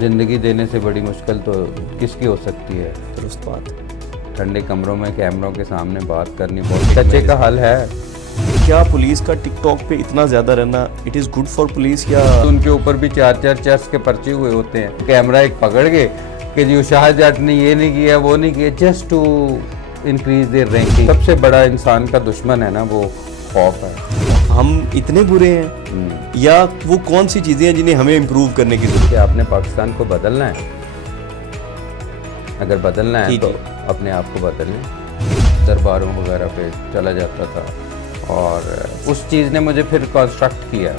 ज़िंदगी देने से बड़ी मुश्किल तो किसकी हो सकती है। दुरुस्त बात। ठंडे कमरों में कैमरों के सामने बात करनी बहुत सच्चे का हल है। क्या पुलिस का टिकटॉक पे इतना ज़्यादा रहना it is good for police या तो उनके ऊपर भी 4-4 चर्च के पर्चे हुए होते हैं। कैमरा एक पकड़ के कि जी शाह जाट ने ये नहीं किया वो नहीं किया, just to increase their ranking. सबसे बड़ा इंसान का दुश्मन है ना वो खौफ है। हम इतने बुरे हैं या वो कौन सी चीज़ें हैं जिन्हें हमें इम्प्रूव करने की ज़रूरत कि आपने पाकिस्तान को बदलना है, अगर बदलना है जी, तो जी। अपने आप को बदलें। दरबारों वगैरह पे चला जाता था और उस चीज़ ने मुझे फिर कंस्ट्रक्ट किया। है?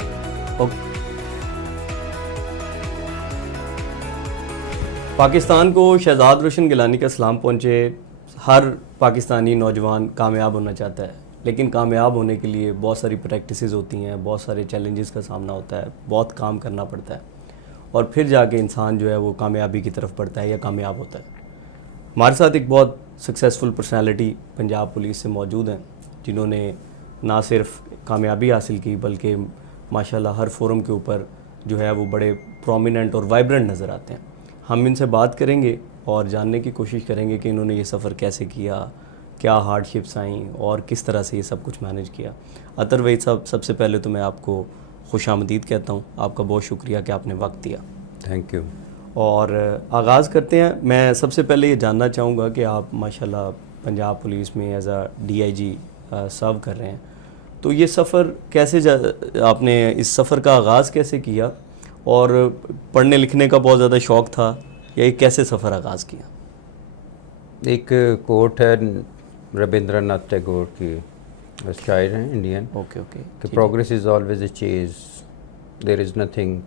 पाकिस्तान को शहजाद रोशन गिलानी का सलाम पहुँचे। हर पाकिस्तानी नौजवान कामयाब होना चाहता है, लेकिन कामयाब होने के लिए बहुत सारी प्रैक्टिसेस होती हैं, बहुत सारे चैलेंजेस का सामना होता है, बहुत काम करना पड़ता है और फिर जाके इंसान जो है वो कामयाबी की तरफ बढ़ता है या कामयाब होता है। हमारे साथ एक बहुत सक्सेसफुल पर्सनालिटी पंजाब पुलिस से मौजूद हैं, जिन्होंने ना सिर्फ कामयाबी हासिल की बल्कि माशाल्लाह हर फोरम के ऊपर जो है वो बड़े प्रोमिनेंट और वाइब्रेंट नज़र आते हैं। हम इनसे बात करेंगे और जानने की कोशिश करेंगे कि इन्होंने ये सफ़र कैसे किया, क्या हार्डशिप्स आई और किस तरह से ये सब कुछ मैनेज किया। अतर वही साहब, सबसे पहले तो मैं आपको खुशामदीद कहता हूँ। आपका बहुत शुक्रिया कि आपने वक्त दिया। Thank you. और आगाज़ करते हैं। मैं सबसे पहले ये जानना चाहूँगा कि आप माशाल्लाह पंजाब पुलिस में एज आ DIG सर्व कर रहे हैं, तो ये सफ़र कैसे आपने इस सफ़र का आगाज़ कैसे किया और पढ़ने लिखने का बहुत ज़्यादा शौक़ था या ये कैसे सफ़र आगाज़ किया? एक कोट है रविंद्रनाथ टैगोर की, शायर हैं इंडियन, ओके ओके। कि progress is always a chase, there is nothing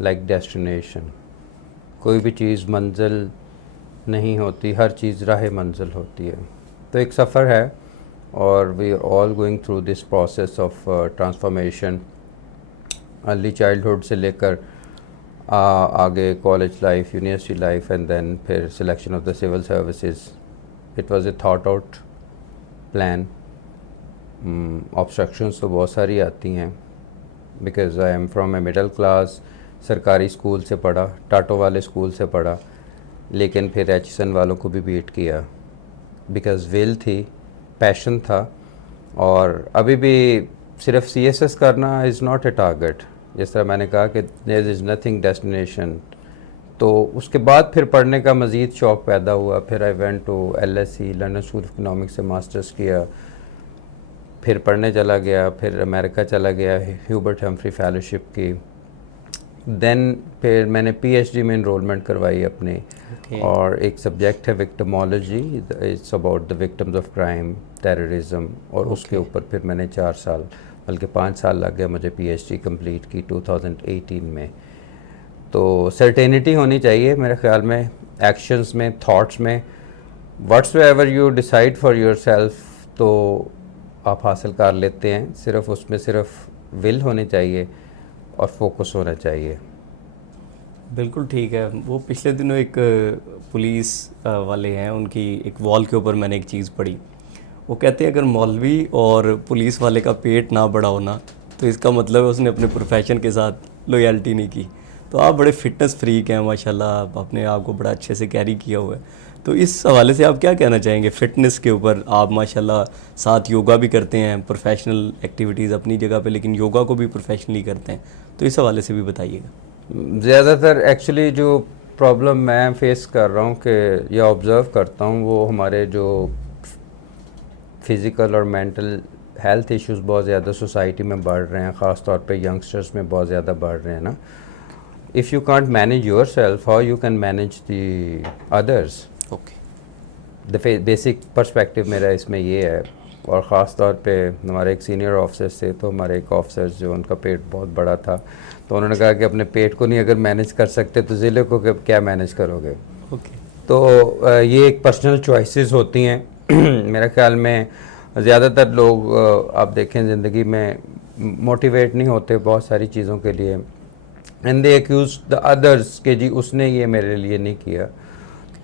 like destination. कोई भी चीज़ मंजिल नहीं होती, हर चीज़ राह मंजिल होती है। तो एक सफ़र है और we are all going through this process of transformation, early childhood से लेकर आगे college life, university life and then फिर selection of the civil services. It was a thought out plan. Obstructions तो बहुत सारी आती हैं because I am from a middle class, सरकारी स्कूल से पढ़ा, टाटो वाले स्कूल से पढ़ा, लेकिन फिर HSN वालों को भी बीट किया बिकॉज विल थी, पैशन था। और अभी भी सिर्फ CSS करना इज़ नॉट ए टारगेट। जिस तरह मैंने कहा कि देयर इज़ नथिंग डेस्टिनेशन, तो उसके बाद फिर पढ़ने का मज़ीद शौक़ पैदा हुआ। फिर I went to LSE London school of economics से मास्टर्स किया, फिर पढ़ने चला गया, फिर अमेरिका चला गया, ह्यूबर्ट हम्फ्री फेलोशिप की। देन फिर मैंने PhD में इनरोलमेंट करवाई अपनी। और एक सब्जेक्ट है victimology, it's about the victims of crime, terrorism, और उसके ऊपर फिर मैंने 4 साल बल्कि 5 साल लग गया मुझे PhD कंप्लीट की 2018 में। तो सर्टेनिटी होनी चाहिए मेरे ख्याल में, एक्शंस में, थॉट्स में। Whatsoever you decide for yourself तो आप हासिल कर लेते हैं। सिर्फ उसमें सिर्फ विल होनी चाहिए और फोकस होना चाहिए। बिल्कुल ठीक है। वो पिछले दिनों एक पुलिस वाले हैं, उनकी एक वॉल के ऊपर मैंने एक चीज़ पढ़ी। वो कहते हैं अगर मौलवी और पुलिस वाले का पेट ना बड़ा होना तो इसका मतलब है उसने अपने प्रोफेशन के साथ लॉयल्टी नहीं की। तो आप बड़े फिटनेस फ्रीक हैं माशाल्लाह, आप अपने आप को बड़ा अच्छे से कैरी किया हुआ है। तो इस हवाले से आप क्या कहना चाहेंगे फ़िटनेस के ऊपर? आप माशाल्लाह साथ योगा भी करते हैं, प्रोफेशनल एक्टिविटीज़ अपनी जगह पे, लेकिन योगा को भी प्रोफेशनली करते हैं, तो इस हवाले से भी बताइएगा। ज़्यादातर एक्चुअली जो प्रॉब्लम मैं फेस कर रहा हूँ कि या ऑब्ज़र्व करता हूँ, वो हमारे जो फिज़िकल और मेंटल हेल्थ इश्यूज़ बहुत ज़्यादा सोसाइटी में बढ़ रहे हैं, ख़ास तौर पे यंगस्टर्स में बहुत ज़्यादा बढ़ रहे हैं ना। If you can't manage your self, how you can manage the others. Okay. The basic perspective मेरा इसमें ये है। और ख़ास तौर पे हमारे एक सीनियर ऑफिसर्स थे, तो हमारे एक ऑफिसर्स जो उनका पेट बहुत बड़ा था, तो उन्होंने कहा कि अपने पेट को नहीं अगर मैनेज कर सकते तो ज़िले को क्या मैनेज करोगे। ओके। तो ये एक पर्सनल चॉइसेस होती हैं। मेरे ख्याल में ज़्यादातर लोग आप देखें ज़िंदगी में मोटिवेट नहीं होते बहुत सारी चीज़ों के लिए, and they accuse the others कि जी उसने ये मेरे लिए नहीं किया।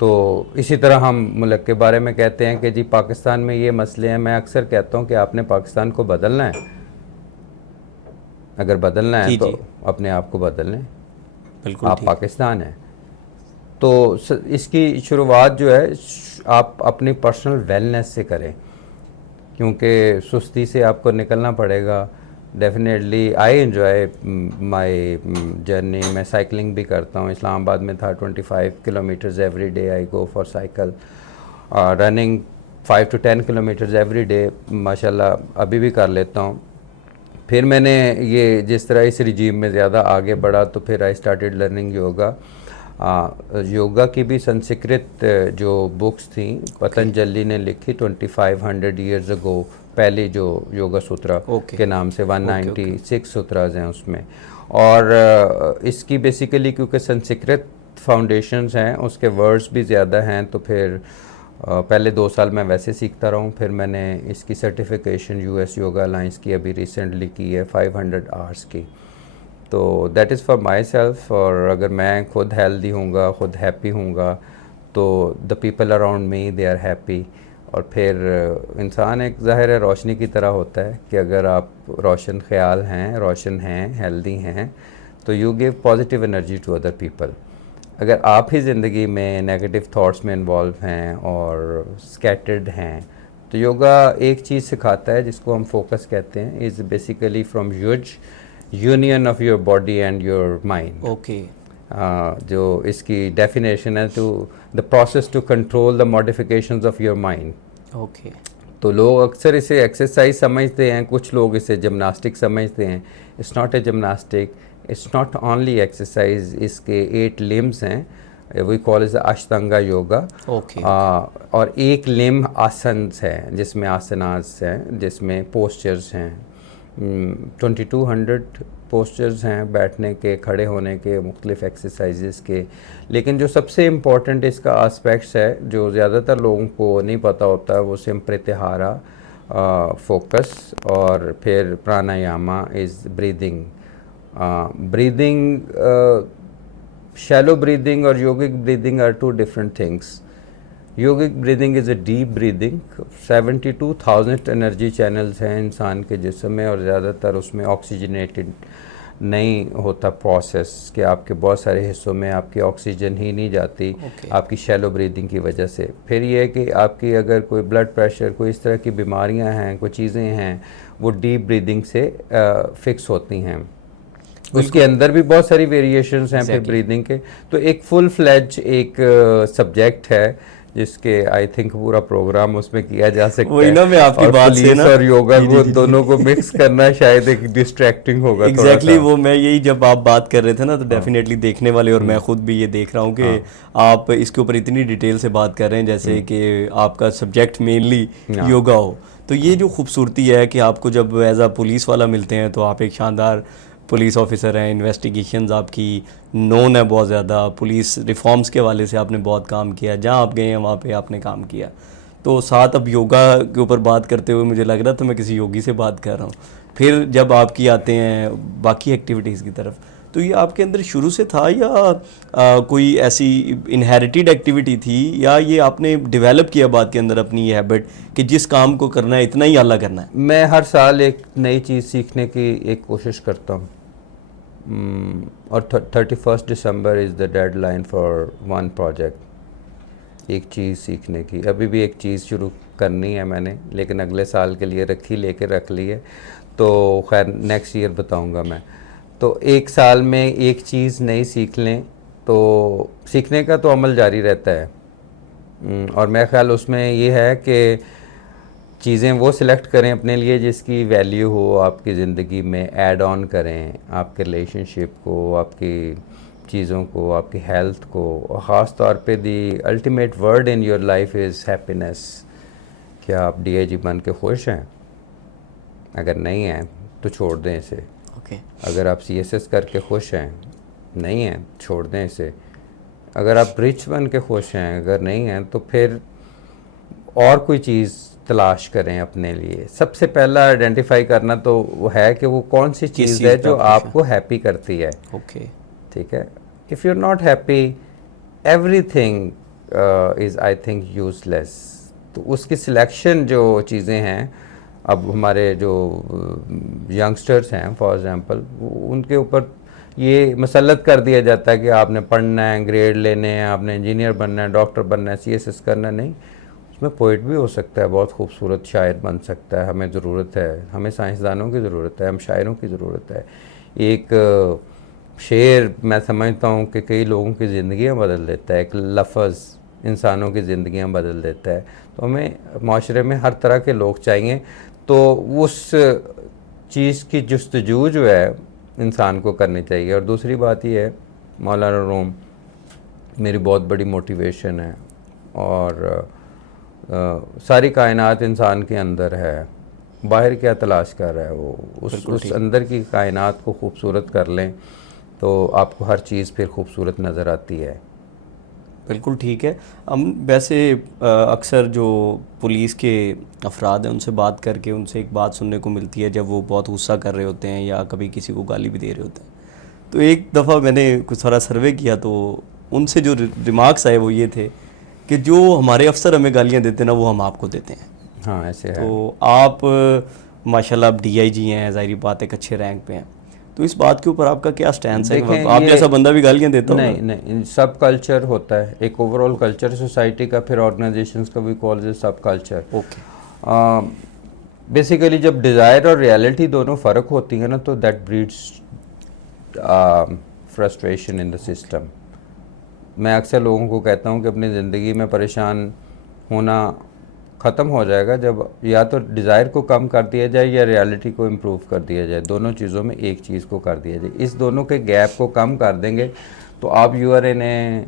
तो इसी तरह हम मुल्क के बारे में कहते हैं कि जी पाकिस्तान में ये मसले हैं। मैं अक्सर कहता हूँ कि आपने पाकिस्तान को बदलना है, अगर बदलना है तो अपने आप को बदल लें। बिल्कुल आप पाकिस्तान हैं, तो इसकी शुरुआत जो है आप अपनी पर्सनल वेलनेस से करें, क्योंकि सुस्ती से आपको निकलना पड़ेगा। Definitely I enjoy my journey. मैं साइकिलिंग भी करता हूँ, इस्लामाबाद में था 25 kilometres every day I go for cycle. Running 5 to 10 kilometres every day माशाल्लाह अभी भी कर लेता हूँ। फिर मैंने ये जिस तरह इस रिजीम में ज़्यादा आगे बढ़ा तो फिर I started learning yoga. Yoga की भी संस्कृत जो बुक्स थी पतंजलि ने लिखी 2500 ईयर्स अगो, पहली जो योगा सूत्रा के नाम से 196 सूत्राज हैं उसमें। और इसकी बेसिकली क्योंकि संस्कृत फाउंडेशंस हैं, उसके वर्ड्स भी ज़्यादा हैं, तो फिर पहले 2 साल मैं वैसे सीखता रहा हूँ। फिर मैंने इसकी सर्टिफिकेशन यूएस योगा अलायंस की अभी रिसेंटली की है 500 आवर्स की। तो that is for my self. और अगर मैं खुद हेल्दी हूँगा, खुद हैप्पी हूँगा, तो the people around me they are happy. और फिर इंसान एक ज़ाहिर है रोशनी की तरह होता है कि अगर आप रोशन ख्याल हैं, रोशन हैं, हेल्दी हैं, तो you give positive energy to other people. अगर आप ही ज़िंदगी में नेगेटिव थॉट्स में इन्वॉल्व हैं और स्कैटर्ड हैं, तो योगा एक चीज़ सिखाता है जिसको हम फोकस कहते हैं, इज़ बेसिकली फ्रॉम युज, union of your body and your mind. Okay. जो इसकी डेफिनेशन है, to the process to control the modifications of your mind. Okay. तो लोग अक्सर इसे एक्सरसाइज समझते हैं, कुछ लोग इसे जिमनास्टिक समझते हैं। It's not a gymnastic, it's not only exercise. इसके 8 लिम्स हैं, we call is ashtanga yoga. Okay. और एक लिम आसन्स है, जिसमें आसनास हैं, जिसमें पोस्चर्स हैं। 2200 पोस्चर्स हैं बैठने के, खड़े होने के, मुख्तलिफ एक्सरसाइजेस के। लेकिन जो सबसे इम्पॉर्टेंट इसका आस्पेक्ट्स है, जो ज़्यादातर लोगों को नहीं पता होता है, वो सिम्प्रतिहारा, फोकस, और फिर pranayama is breathing. Breathing, shallow breathing और yogic breathing are 2 different things. Yogic breathing is a deep breathing. 72,000 energy channels हैं इंसान के जिस्म में, और ज़्यादातर उसमें ऑक्सीजनेटेड नहीं होता प्रोसेस, कि आपके बहुत सारे हिस्सों में आपकी ऑक्सीजन ही नहीं जाती आपकी शैलो ब्रीदिंग की वजह से। फिर ये है कि आपकी अगर कोई ब्लड प्रेशर, कोई इस तरह की बीमारियां हैं, कोई चीज़ें हैं, वो डीप ब्रीदिंग से फिक्स होती हैं। उसके अंदर भी बहुत सारी वेरिएशंस हैं फिर ब्रीदिंग के। तो एक फुल फ्लेज एक सब्जेक्ट है जिसके आई थिंक पूरा प्रोग्राम उसमें किया जा सकता है। वही ना, मैं आपकी बात से ना, और योगा को दोनों को मिक्स करना शायद एक डिस्ट्रैक्टिंग होगा। एग्जैक्टली वो मैं यही जब आप बात कर रहे थे ना, तो डेफिनेटली देखने वाले और मैं खुद भी ये देख रहा हूँ कि आप इसके ऊपर इतनी डिटेल से बात कर रहे हैं, जैसे कि आपका सब्जेक्ट मेनली योगा हो। तो ये जो खूबसूरती है कि आपको जब एज अ पुलिस वाला मिलते हैं, तो आप एक शानदार पुलिस ऑफिसर हैं, इन्वेस्टिगेशंस आपकी नोन है बहुत ज़्यादा, पुलिस रिफॉर्म्स के वाले से आपने बहुत काम किया, जहाँ आप गए हैं वहाँ पे आपने काम किया। तो साथ अब योगा के ऊपर बात करते हुए मुझे लग रहा था मैं किसी योगी से बात कर रहा हूँ। फिर जब आपकी आते हैं बाकी एक्टिविटीज़ की तरफ, तो ये आपके अंदर शुरू से था या कोई ऐसी इनहेरिटेड एक्टिविटी थी, या ये आपने डेवलप किया बात के अंदर अपनी ये हैबिट कि जिस काम को करना है इतना ही आला करना है? मैं हर साल एक नई चीज़ सीखने की एक कोशिश करता हूँ, और 31 December is the deadline for one project, एक चीज़ सीखने की। अभी भी एक चीज़ शुरू करनी है मैंने, लेकिन अगले साल के लिए रख ली है, तो खैर नेक्स्ट ईयर बताऊंगा मैं। तो एक साल में एक चीज़ नई सीख लें, तो सीखने का तो अमल जारी रहता है। और मेरा ख्याल उसमें ये है कि चीज़ें वो सिलेक्ट करें अपने लिए जिसकी वैल्यू हो आपकी ज़िंदगी में, ऐड ऑन करें आपके रिलेशनशिप को, आपकी चीज़ों को, आपकी हेल्थ को। और ख़ास तौर पे the ultimate word in your life is happiness. क्या आप DIG बन के खुश हैं? अगर नहीं हैं तो छोड़ दें इसे। अगर आप CSS करके खुश हैं, नहीं हैं, छोड़ दें इसे। अगर आप रिच बन के खुश हैं, अगर नहीं हैं, तो फिर और कोई चीज़ तलाश करें अपने लिए। सबसे पहला आइडेंटिफाई करना तो वो है कि वो कौन सी चीज़ है जो आपको हैप्पी करती है। ठीक है। If you are not happy, everything is I think useless. तो उसकी सिलेक्शन जो चीज़ें हैं, अब हमारे जो यंगस्टर्स हैं फॉर एग्ज़ाम्पल, उनके ऊपर ये मसलत कर दिया जाता है कि आपने पढ़ना है, ग्रेड लेने हैं, आपने इंजीनियर बनना है, डॉक्टर बनना है, सीएसएस करना है। नहीं, उसमें पोइट भी हो सकता है, बहुत खूबसूरत शायर बन सकता है। हमें ज़रूरत है, हमें साइंसदानों की ज़रूरत है, हम शायरों की ज़रूरत है। एक शेर मैं समझता हूँ कि कई लोगों की ज़िंदगियाँ बदल देता है, एक लफ्ज़ इंसानों की ज़िंदगियाँ बदल देता है। तो हमें माशरे में हर तरह के लोग चाहिए। तो उस चीज़ की जस्तजू जो है इंसान को करनी चाहिए। और दूसरी बात ये है, मौलाना रूम मेरी बहुत बड़ी मोटिवेशन है। और सारी कायनात इंसान के अंदर है, बाहर क्या तलाश कर रहा है वो, उस अंदर की कायनात को खूबसूरत कर लें तो आपको हर चीज़ फिर खूबसूरत नज़र आती है। बिल्कुल ठीक है। हम वैसे अक्सर जो पुलिस के अफराद हैं उनसे बात करके उनसे एक बात सुनने को मिलती है जब वो बहुत गुस्सा कर रहे होते हैं या कभी किसी को गाली भी दे रहे होते हैं। तो एक दफ़ा मैंने कुछ सारा सर्वे किया तो उनसे जो रिमार्क्स आए वो ये थे कि जो हमारे अफसर हमें गालियाँ देते हैं ना वो हम आपको देते हैं। हाँ, ऐसे है। तो आप माशाल्लाह आप डीआईजी हैं, ज़ाहिर बात एक अच्छे रैंक पे हैं। तो इस बात के ऊपर आपका क्या स्टैंड है? देखें, आप ये जैसा बंदा भी गालियाँ देता होगा? नहीं नहीं, सब कल्चर होता है, एक ओवरऑल कल्चर सोसाइटी का, फिर ऑर्गेनाइजेशंस का भी कॉल्स है सब कल्चर। ओके। बेसिकली जब डिज़ायर और रियलिटी दोनों फ़र्क होती है ना, तो that breeds frustration in the system. मैं अक्सर लोगों को कहता हूँ कि अपनी ज़िंदगी में परेशान होना ख़त्म हो जाएगा जब या तो डिज़ायर को कम कर दिया जाए या रियलिटी को इम्प्रूव कर दिया जाए। दोनों चीज़ों में एक चीज़ को कर दिया जाए। इस दोनों के गैप को कम कर देंगे तो आप you are in a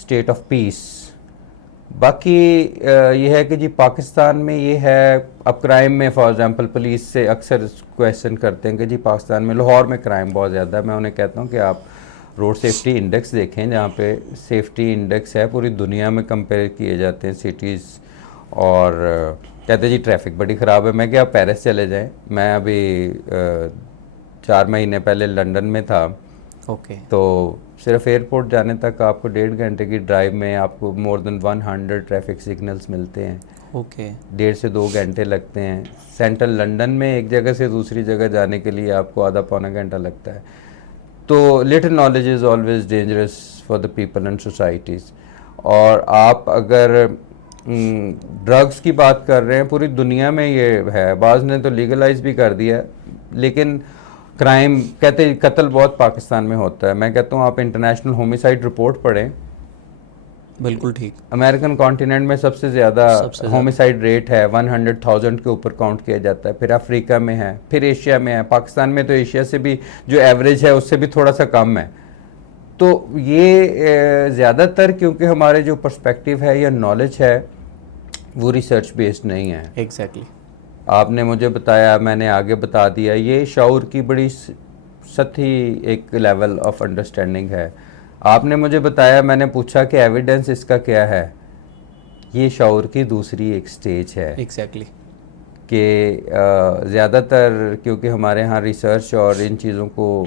state of peace. बाकी ये है कि जी पाकिस्तान में ये है, अब क्राइम में फॉर एग्जांपल पुलिस से अक्सर क्वेश्चन करते हैं कि जी पाकिस्तान में, लाहौर में क्राइम बहुत ज़्यादा है। मैं उन्हें कहता हूँ कि आप रोड सेफ्टी इंडेक्स देखें, जहाँ पे सेफ्टी इंडेक्स है पूरी दुनिया में कंपेयर किए जाते हैं सिटीज़, और कहते हैं जी ट्रैफिक बड़ी ख़राब है। मैं क्या, आप पेरिस चले जाएं। मैं अभी 4 महीने पहले लंदन में था। ओके। तो सिर्फ एयरपोर्ट जाने तक आपको 1.5 घंटे की ड्राइव में आपको मोर देन 100 ट्रैफिक सिग्नल्स मिलते हैं। ओके। 1.5 से 2 घंटे लगते हैं। सेंट्रल लंदन में एक जगह से दूसरी जगह जाने के लिए आपको आधा पौना घंटा लगता है। तो little knowledge is always dangerous for the people and societies. और आप अगर ड्रग्स की बात कर रहे हैं, पूरी दुनिया में ये है, बाज़ ने तो लीगलाइज भी कर दिया, लेकिन क्राइम कहते हैं कत्ल बहुत पाकिस्तान में होता है। मैं कहता हूँ आप इंटरनेशनल होमिसाइड रिपोर्ट पढ़ें। बिल्कुल ठीक। अमेरिकन कॉन्टिनेंट में सबसे ज़्यादा होमिसाइड रेट है, 100,000 के ऊपर काउंट किया जाता है। फिर अफ्रीका में है, फिर एशिया में है। पाकिस्तान में तो एशिया से भी जो एवरेज है उससे भी थोड़ा सा कम है। तो ये ज़्यादातर क्योंकि हमारे जो पर्सपेक्टिव है या नॉलेज है वो रिसर्च बेस्ड नहीं है। एग्जैक्टली। आपने मुझे बताया, मैंने आगे बता दिया। ये शऊर की बड़ी सतही एक लेवल ऑफ अंडरस्टैंडिंग है। आपने मुझे बताया, मैंने पूछा कि एविडेंस इसका क्या है। ये शऊर की दूसरी एक स्टेज है। एग्जैक्टली। कि ज़्यादातर क्योंकि हमारे यहाँ रिसर्च और इन चीज़ों को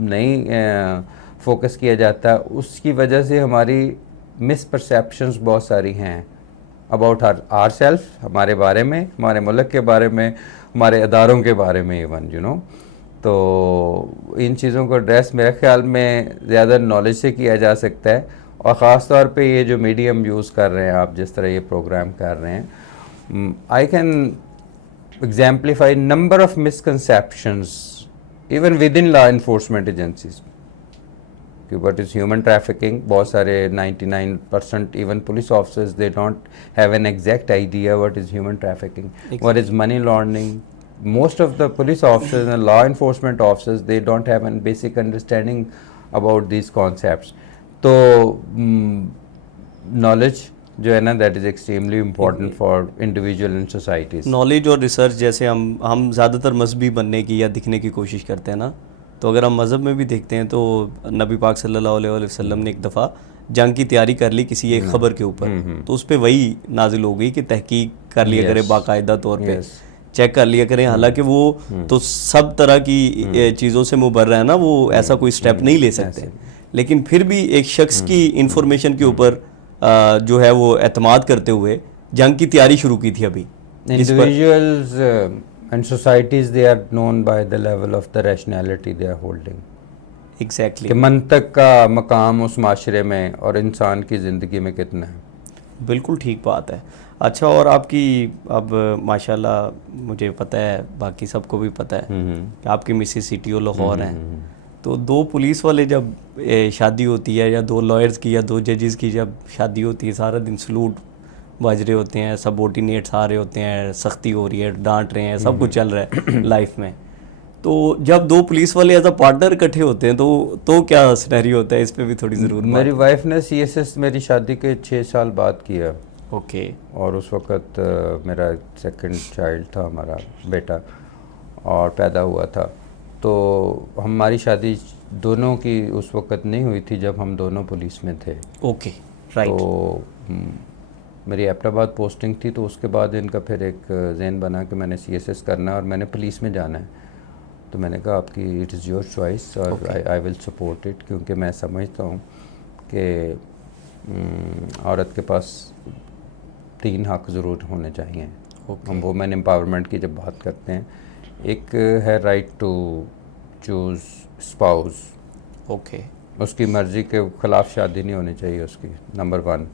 नहीं फोकस किया जाता, उसकी वजह से हमारी मिसपरसेप्शंस बहुत सारी हैं अबाउट आर सेल्फ, हमारे बारे में, हमारे मुल्क के बारे में, हमारे अदारों के बारे में इवन यू नो। तो इन चीज़ों को एड्रेस मेरे ख्याल में ज़्यादा नॉलेज से किया जा सकता है। और ख़ास तौर पे ये जो मीडियम यूज़ कर रहे हैं आप, जिस तरह ये प्रोग्राम कर रहे हैं, I can exemplify number of misconceptions even with in law enforcement agencies. कि व्हाट इज़ ह्यूमन ट्रैफिकिंग, बहुत सारे 99% even police officers they don't have an exact idea what is human trafficking, what is money laundering. Most of the police officers and law enforcement officers, they don't have a basic understanding about these concepts. तो knowledge जो है ना, that is extremely important for individual and societies. Knowledge और research, जैसे हम ज़्यादातर मजहबी बनने की या दिखने की कोशिश करते हैं ना, तो अगर हम मज़हब में भी देखते हैं तो नबी पाक सल्लल्लाहु अलैहि वसल्लम ने एक दफ़ा जंग की तैयारी कर ली किसी एक ख़बर के ऊपर, तो उस पर वही नाजिल हो गई कि तहकीक कर लिया करे बाकायदा तौर पे, चेक कर लिया करें। हालांकि वो तो सब तरह की चीज़ों से मुबर्रा है ना, वो ऐसा कोई स्टेप नहीं ले सकते, लेकिन फिर भी एक शख्स की इंफॉर्मेशन के ऊपर जो है वो एतमाद करते हुए जंग की तैयारी शुरू की थी। अभी individuals and societies, they are known by the level of the rationality they are holding. Exactly कि मंतक का मकाम उस माशरे में और इंसान की ज़िंदगी में कितना है। बिल्कुल ठीक बात है। अच्छा, और आपकी अब माशाल्लाह मुझे पता है, बाकी सबको भी पता है कि आपकी मिसेस सीटीओ लाहौर हैं। तो दो पुलिस वाले जब शादी होती है, या दो लॉयर्स की या दो जजेस की जब शादी होती है, सारा दिन सलूट बज रहे होते हैं, सबऑर्डिनेट्स आ रहे होते हैं, सख्ती हो रही है, डांट रहे हैं, सब कुछ चल रहा है लाइफ में। तो जब दो पुलिस वाले एज अ पार्टनर इकट्ठे होते हैं तो क्या सिनेरियो होता है, इस पे भी थोड़ी ज़रूर मेरी वाइफ ने सीएसएस मेरी शादी के 6 साल बाद किया। ओके। और उस वक़्त मेरा सेकंड चाइल्ड था, हमारा बेटा, और पैदा हुआ था। तो हमारी शादी दोनों की उस वक़्त नहीं हुई थी जब हम दोनों पुलिस में थे। Okay, right. तो मेरी एबटाबाद पोस्टिंग थी, तो उसके बाद इनका फिर एक ज़हन बना कि मैंने सीएसएस करना है और मैंने पुलिस में जाना है। तो मैंने कहा आपकी इट इज़ योर चॉइस और आई विल सपोर्ट इट, क्योंकि मैं समझता हूँ कि औरत के पास 3 हक़ ज़रूर होने चाहिए। हम वुमेन एम्पावरमेंट की जब बात करते हैं, एक है right to choose spouse. Okay. उसकी मर्ज़ी के ख़िलाफ़ शादी नहीं होनी चाहिए उसकी, number 1।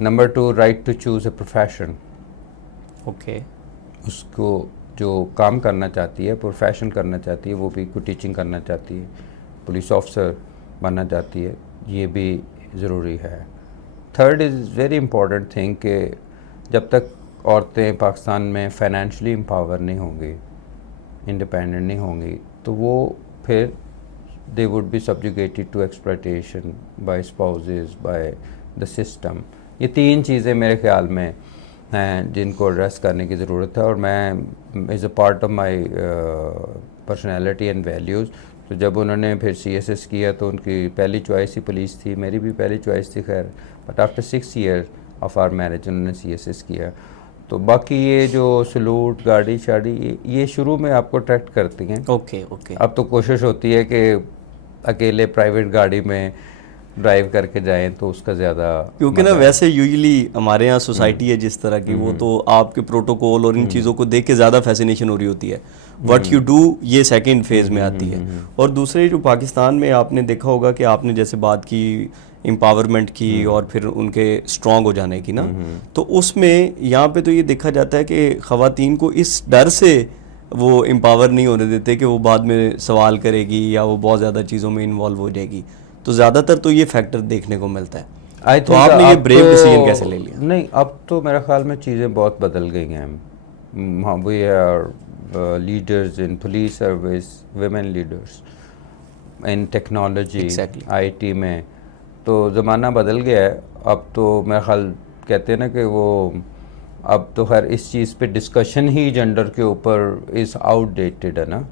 Number 2, right to choose a profession. Okay. उसको जो काम करना चाहती है, प्रोफेशन करना चाहती है, वो भी कोई टीचिंग करना चाहती है, पुलिस ऑफिसर बनना चाहती है, ये भी ज़रूरी है। Third is very important thing कि जब तक औरतें पाकिस्तान में फाइनेंशियली एम्पावर नहीं होंगी, इंडिपेंडेंट नहीं होंगी, तो वो फिर they would be subjugated to exploitation by spouses, by the system. ये 3 चीज़ें मेरे ख्याल में हैं जिनको एड्रेस करने की ज़रूरत है। और मैं is a part of my personality and values, तो जब उन्होंने फिर सीएसएस किया तो उनकी पहली चॉइस ही पुलिस थी, मेरी भी पहली चॉइस थी खैर, but after 6 year of our marriage उन्होंने सीएसएस किया। तो बाकी ये जो सलूट, गाड़ी शाड़ी, ये शुरू में आपको अट्रैक्ट करती हैं। ओके। ओके। अब तो कोशिश होती है कि अकेले प्राइवेट गाड़ी में ड्राइव करके जाएं तो उसका ज़्यादा, क्योंकि ना वैसे यूजुअली हमारे यहाँ सोसाइटी है जिस तरह की, वो तो आपके प्रोटोकॉल और इन चीज़ों को देख के ज़्यादा फैसिनेशन हो रही होती है। व्हाट यू डू ये सेकंड फेज में आती है। और दूसरे जो पाकिस्तान में आपने देखा होगा कि आपने जैसे बात की एम्पावरमेंट की और फिर उनके स्ट्रॉन्ग हो जाने की ना, तो उसमें यहाँ पे तो ये देखा जाता है कि ख़वातीन को इस डर से वो एम्पावर नहीं होने देते कि वो बाद में सवाल करेगी या वो बहुत ज़्यादा चीज़ों में इन्वॉल्व हो जाएगी। तो ज़्यादातर तो ये फैक्टर देखने को मिलता है। तो आपने ये ब्रेव डिसीजन कैसे ले लिया? नहीं, अब तो मेरा ख्याल में चीज़ें बहुत बदल गई हैं। हाँ, we are leaders in police service, women leaders in technology, IT में, तो ज़माना बदल गया है। अब तो मेरा ख्याल कहते हैं ना कि वो अब तो खैर इस चीज़ पे डिस्कशन ही जेंडर के ऊपर इज़ आउटडेटेड है ना।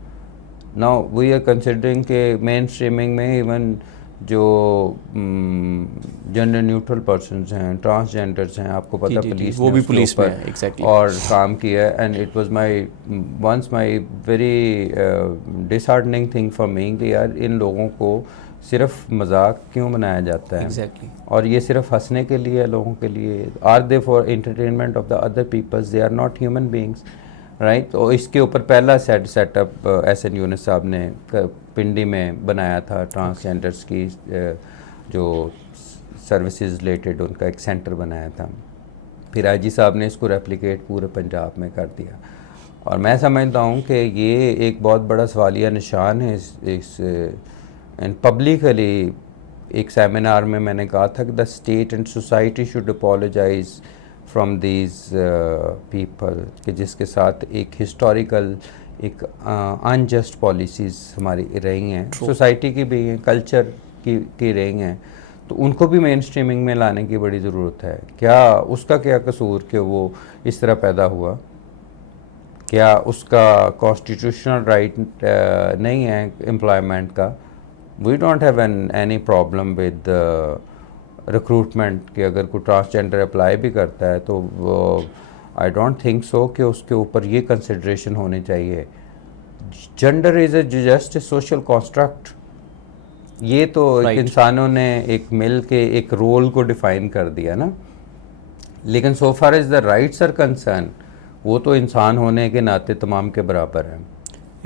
नाउ वी आर कंसिडरिंग के मेन स्ट्रीमिंग में इवन जो जेंडर न्यूट्रल पर्सन्स हैं, ट्रांसजेंडर्स हैं, आपको पता पुलिस वो ने भी उसके पुलिस में ऊपर एग्जैक्टली और काम किया है। And it was my once my very disheartening thing for me कि यार इन लोगों को सिर्फ मजाक क्यों बनाया जाता है। एग्जैक्टली। और ये सिर्फ हंसने के लिए लोगों के लिए, are they for entertainment of the other peoples, they are not human beings, right. तो इसके ऊपर पहला सेटअप एसएन यूनुस साहब ने पिंडी में बनाया था, ट्रांसजेंडर्स की जो सर्विसेज रिलेटेड उनका एक सेंटर बनाया था। फिर आईजी साहब ने इसको रेप्लिकेट पूरे पंजाब में कर दिया। और मैं समझता हूँ कि ये एक बहुत बड़ा सवालिया निशान है इस एंड पब्लिकली एक सेमिनार में मैंने कहा था कि the state and society should apologise from these people, कि जिसके साथ एक हिस्टोरिकल एक अनजस्ट पॉलिसीज़ हमारी रही हैं, सोसाइटी की भी हैं, कल्चर की रही हैं, तो उनको भी मेन स्ट्रीमिंग में लाने की बड़ी ज़रूरत है। क्या उसका क्या कसूर कि वो इस तरह पैदा हुआ? क्या उसका कॉन्स्टिट्यूशनल राइट नहीं है एम्प्लॉयमेंट का? We don't have any problem with recruitment कि अगर कोई ट्रांसजेंडर अप्लाई भी करता है तो आई डोंट थिंक सो कि उसके ऊपर ये कंसिडरेशन होनी चाहिए। Gender is just a social construct. ये तो एक इंसानों ने एक मिल के एक रोल को डिफाइन कर दिया ना, लेकिन so far as the rights are concerned, वो तो इंसान होने के नाते तमाम के बराबर हैं।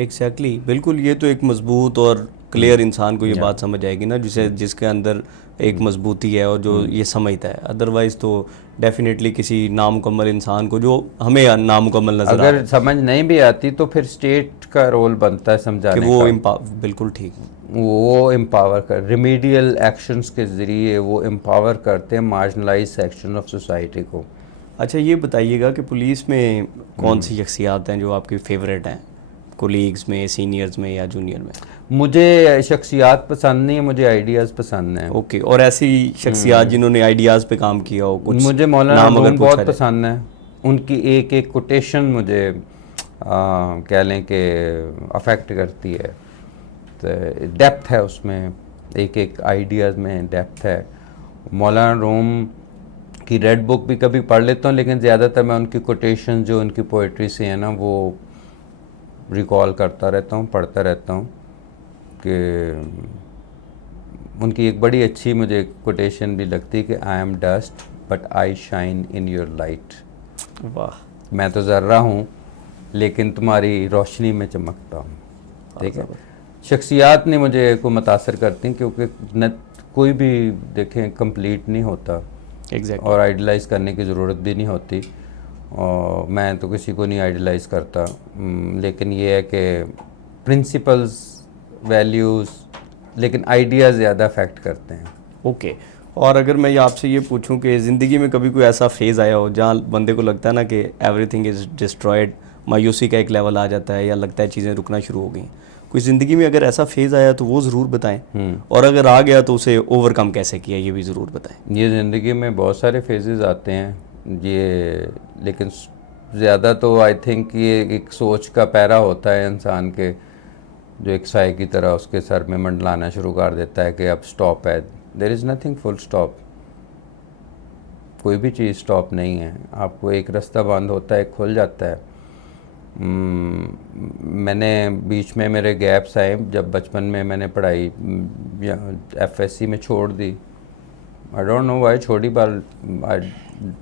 एग्जैक्टली बिल्कुल। ये तो एक मजबूत और क्लियर इंसान को ये बात समझ आएगी ना, जिसके अंदर एक मजबूती है और जो ये समझता है। अदरवाइज तो डेफिनेटली किसी नामुकम्मल इंसान को, जो हमें नामुकम्मल नजर आ अगर समझ नहीं भी आती तो फिर स्टेट का रोल बनता है कि समझाने वो का। बिल्कुल ठीक। वो एम्पावर कर, रिमीडियल एक्शंस के ज़रिए वो एम्पावर करते हैं मार्जिनलाइज सेक्शन ऑफ सोसाइटी को। अच्छा ये बताइएगा कि पुलिस में कौन सी शख्सियात हैं जो आपकी फेवरेट हैं, कोलीग्स में, सीनियर्स में या जूनियर में? मुझे शख्सियात पसंद नहीं है, मुझे आइडियाज़ पसंद हैं। ओके, और ऐसी शख्सियात जिन्होंने आइडियाज़ पे काम किया हो, कुछ मुझे मौलाना नाम अगर रूम पूछा बहुत जाए? पसंद है। उनकी एक एक कोटेशन मुझे कह लें कि अफेक्ट करती है। तो डेप्थ है उसमें, एक एक आइडियाज़ में डेप्थ है। मौलाना रूम की रेड बुक भी कभी पढ़ लेता हूँ, लेकिन ज़्यादातर मैं उनकी कोटेशन जो उनकी पोइट्री से है ना, वो रिकॉल करता रहता हूँ, पढ़ता रहता हूँ। कि उनकी एक बड़ी अच्छी मुझे कोटेशन भी लगती है कि I am dust but I shine in your light. वाह, मैं तो ज़र्रा हूँ लेकिन तुम्हारी रोशनी में चमकता हूँ। ठीक है, शख्सियात ने मुझे को मुतासर करती हैं, क्योंकि न कोई भी देखें कंप्लीट नहीं होता एग्जैक्टली। और आइडलाइज़ करने की ज़रूरत भी नहीं होती। और मैं तो किसी को नहीं आइडलाइज़ करता, लेकिन ये है कि प्रिंसिपल्स, वैल्यूज़, लेकिन आइडियाज़ ज़्यादा अफेक्ट करते हैं। ओके, और अगर मैं आपसे ये पूछूं कि ज़िंदगी में कभी कोई ऐसा फेज़ आया हो जहाँ बंदे को लगता है ना कि एवरीथिंग इज़ डिस्ट्रॉयड, मायूसी का एक लेवल आ जाता है या लगता है चीज़ें रुकना शुरू हो गई, कोई ज़िंदगी में अगर ऐसा फेज़ आया तो वो ज़रूर बताएं, और अगर आ गया तो उसे ओवरकम कैसे किया ये भी ज़रूर बताएं। ये ज़िंदगी में बहुत सारे फेजेस आते हैं ये, लेकिन ज़्यादा तो आई थिंक ये एक सोच का पैरा होता है इंसान के, जो एक साए की तरह उसके सर में मंडलाना शुरू कर देता है कि अब स्टॉप है। There is nothing full stop. कोई भी चीज़ स्टॉप नहीं है। आपको एक रास्ता बंद होता है, खुल जाता है। मैंने बीच में मेरे गैप्स आए, जब बचपन में मैंने पढ़ाई FSC में छोड़ दी। आई डोंट नो वाई छोड़ी, पर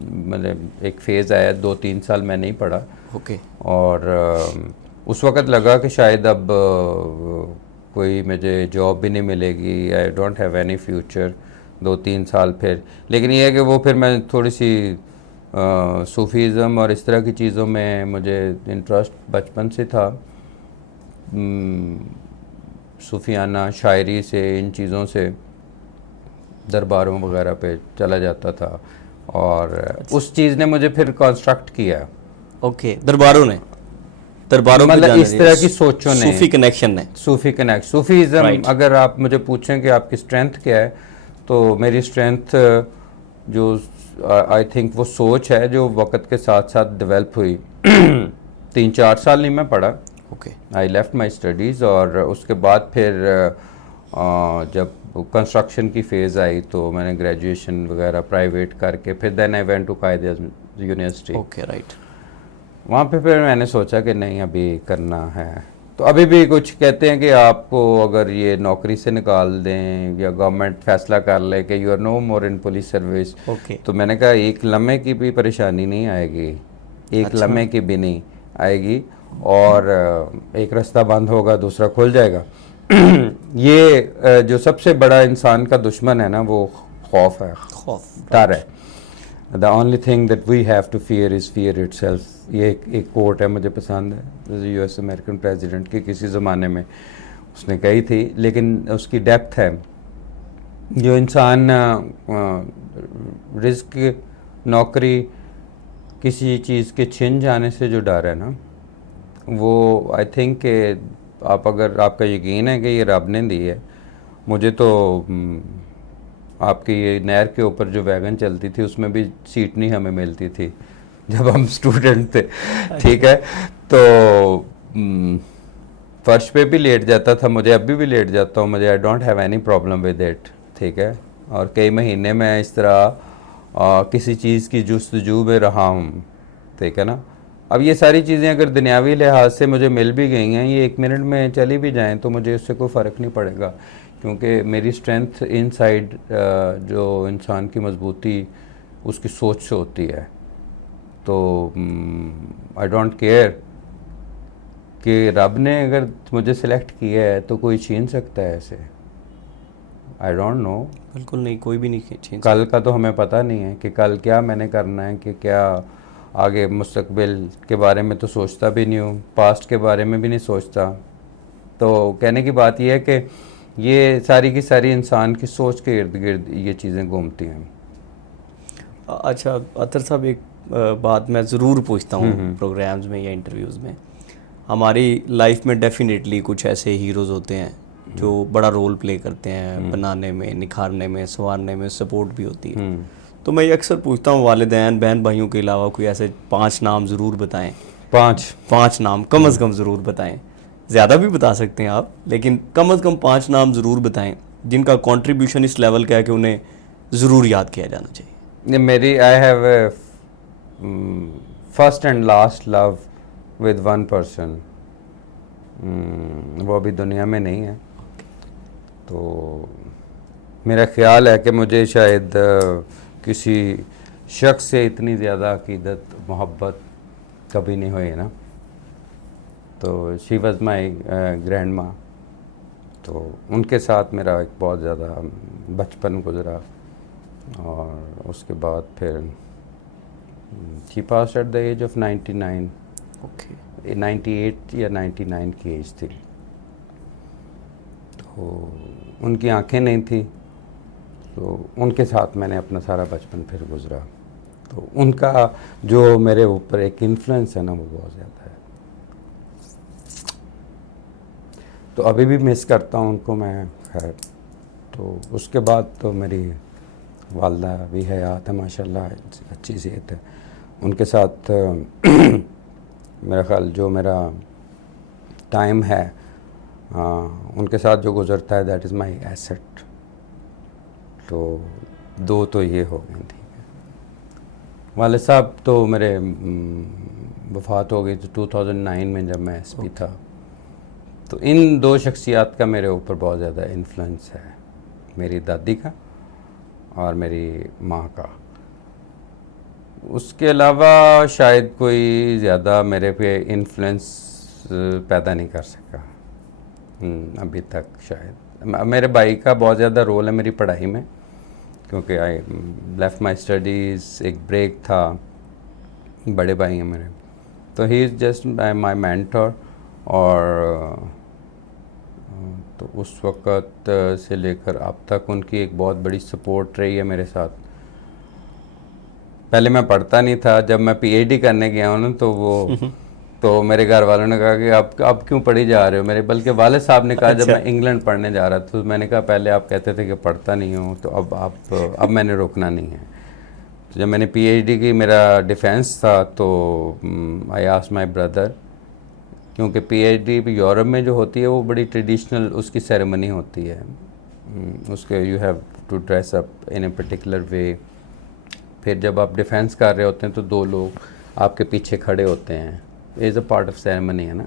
मतलब एक फ़ेज़ आया, 2-3 साल मैं नहीं पढ़ा। ओके। और उस वक़्त लगा कि शायद अब कोई मुझे जॉब भी नहीं मिलेगी, I don't have any future. 2-3 साल फिर, लेकिन ये है कि वो फिर मैं थोड़ी सी सूफ़ीज़म और इस तरह की चीज़ों में मुझे इंटरेस्ट बचपन से था। सूफियाना शायरी से, इन चीज़ों से, दरबारों वगैरह पे चला जाता था, और उस चीज़ ने मुझे फिर कंस्ट्रक्ट किया। ओके, दरबारों पे मतलब जाने इस तरह की सोचों ने, सूफी कनेक्शन ने, सूफीज़म। अगर आप मुझे पूछें कि आपकी स्ट्रेंथ क्या है, तो मेरी स्ट्रेंथ जो आई थिंक वो सोच है जो वक्त के साथ साथ डेवलप हुई। 3-4 साल नहीं मैं पढ़ा। Okay. I left my studies, और उसके बाद फिर जब कंस्ट्रक्शन की फ़ेज़ आई तो मैंने ग्रेजुएशन वगैरह प्राइवेट करके फिर देन आई वेंट टू कायदे यूनिवर्सिटी। Okay, right. वहाँ पे फिर मैंने सोचा कि नहीं अभी करना है। तो अभी भी कुछ कहते हैं कि आपको अगर ये नौकरी से निकाल दें या गवर्नमेंट फैसला कर ले कि you are no more in police service, okay. तो मैंने कहा एक लम्हे की भी परेशानी नहीं आएगी, एक लम्हे की भी नहीं आएगी, और एक रास्ता बंद होगा दूसरा खुल जाएगा। ये जो सबसे बड़ा इंसान का दुश्मन है ना, वो खौफ है, डर है। The only thing that we have to fear is fear itself. ये एक कोट है, मुझे पसंद है, US अमेरिकन प्रेसिडेंट की किसी ज़माने में उसने कही थी, लेकिन उसकी डेप्थ है। जो इंसान रिस्क, नौकरी, किसी चीज़ के छिन जाने से जो डर है ना, वो आई थिंक कि आप अगर आपका यकीन है कि ये रब ने दी है। मुझे तो आपकी ये नहर के ऊपर जो वैगन चलती थी उसमें भी सीट नहीं हमें मिलती थी जब हम स्टूडेंट थे। ठीक है, तो फर्श पे भी लेट जाता था, मुझे अभी भी लेट जाता हूँ, मुझे I don't have any problem with it. ठीक है, और कई महीने मैं इस तरह किसी चीज़ की जुस्तजू में रहा हूँ। ठीक है ना। अब ये सारी चीज़ें अगर दुनियावी लिहाज से मुझे मिल भी गई हैं, ये 1 मिनट में चली भी जाएं, तो मुझे उससे कोई फ़र्क नहीं पड़ेगा, क्योंकि मेरी स्ट्रेंथ इनसाइड जो इंसान की मजबूती उसकी सोच से होती है। तो आई डोंट केयर कि रब ने अगर मुझे सिलेक्ट किया है तो कोई छीन सकता है ऐसे? I don't know. बिल्कुल नहीं, कोई भी नहीं छीन कल का तो हमें पता नहीं है कि कल क्या मैंने करना है, कि क्या आगे मुस्तकबिल के बारे में तो सोचता भी नहीं हूँ, पास्ट के बारे में भी नहीं सोचता। तो कहने की बात यह है कि ये सारी की सारी इंसान की सोच के इर्द गिर्द ये चीज़ें घूमती हैं। अच्छा अतर साहब, एक बात मैं ज़रूर पूछता हूँ प्रोग्राम्स में या इंटरव्यूज़ में, हमारी लाइफ में डेफिनेटली कुछ ऐसे हीरोज़ होते हैं जो बड़ा रोल प्ले करते हैं बनाने में, निखारने में, संवारने में, सपोर्ट भी होती है। तो मैं ये अक्सर पूछता हूँ, वालिदैन बहन भाइयों के अलावा कोई ऐसे 5 नाम ज़रूर बताएं। 5 नाम कम से कम ज़रूर बताएं, ज़्यादा भी बता सकते हैं आप, लेकिन कम से कम 5 नाम ज़रूर बताएं जिनका कंट्रीब्यूशन इस लेवल का है कि उन्हें ज़रूर याद किया जाना चाहिए। मेरी I have a first and last love with one person, वो अभी दुनिया में नहीं है। तो मेरा ख्याल है कि मुझे शायद किसी शख्स से इतनी ज़्यादा अकीदत मोहब्बत कभी नहीं हुई ना। तो शी वॉज माई ग्रैंड माँ, तो उनके साथ मेरा एक बहुत ज़्यादा बचपन गुजरा। और उसके बाद फिर she passed at the age of 99। Okay. 98 या 99 की एज थी। तो उनकी आंखें नहीं थी, तो उनके साथ मैंने अपना सारा बचपन फिर गुजरा। तो उनका जो मेरे ऊपर एक इन्फ्लुएंस है ना, वो बहुत ज़्यादा है। तो अभी भी मिस करता हूँ उनको मैं, खैर। तो उसके बाद तो मेरी वालदा भी हयात है माशाल्लाह, अच्छी सेहत है। उनके साथ मेरा ख्याल जो मेरा टाइम है उनके साथ जो गुजरता है, दैट इज़ माई एसेट। तो 2 तो ये हो गई थी। वाले साहब तो मेरे वफ़ात हो गई थी 2009 में, जब मैं एसपी था। तो इन 2 शख्सियात का मेरे ऊपर बहुत ज़्यादा इन्फ्लुएंस है, मेरी दादी का और मेरी माँ का। उसके अलावा शायद कोई ज़्यादा मेरे पे इन्फ्लुएंस पैदा नहीं कर सका अभी तक। शायद मेरे भाई का बहुत ज़्यादा रोल है मेरी पढ़ाई में, क्योंकि आई लेफ्ट माई स्टडीज़, एक ब्रेक था। बड़े भाई हैं मेरे, तो he is just my mentor. और तो उस वक़्त से लेकर अब तक उनकी एक बहुत बड़ी सपोर्ट रही है मेरे साथ। पहले मैं पढ़ता नहीं था, जब मैं पीएचडी करने गया हूँ ना, तो वो तो मेरे घर वालों ने कहा कि आप क्यों पढ़ी जा रहे हो, मेरे बल्कि वाले साहब ने कहा। अच्छा। जब मैं इंग्लैंड पढ़ने जा रहा था तो मैंने कहा पहले आप कहते थे कि पढ़ता नहीं हूँ, तो अब मैंने रुकना नहीं है। तो जब मैंने पीएचडी की, मेरा डिफेंस था, तो आई आस्क्ड माय ब्रदर, क्योंकि पीएचडी यूरोप में जो होती है वो बड़ी ट्रेडिशनल उसकी सेरेमनी होती है। उसके you have to dress up in a particular way. फिर जब आप डिफेंस कर रहे होते हैं तो 2 लोग आपके पीछे खड़े होते हैं, is a part of ceremony है ना।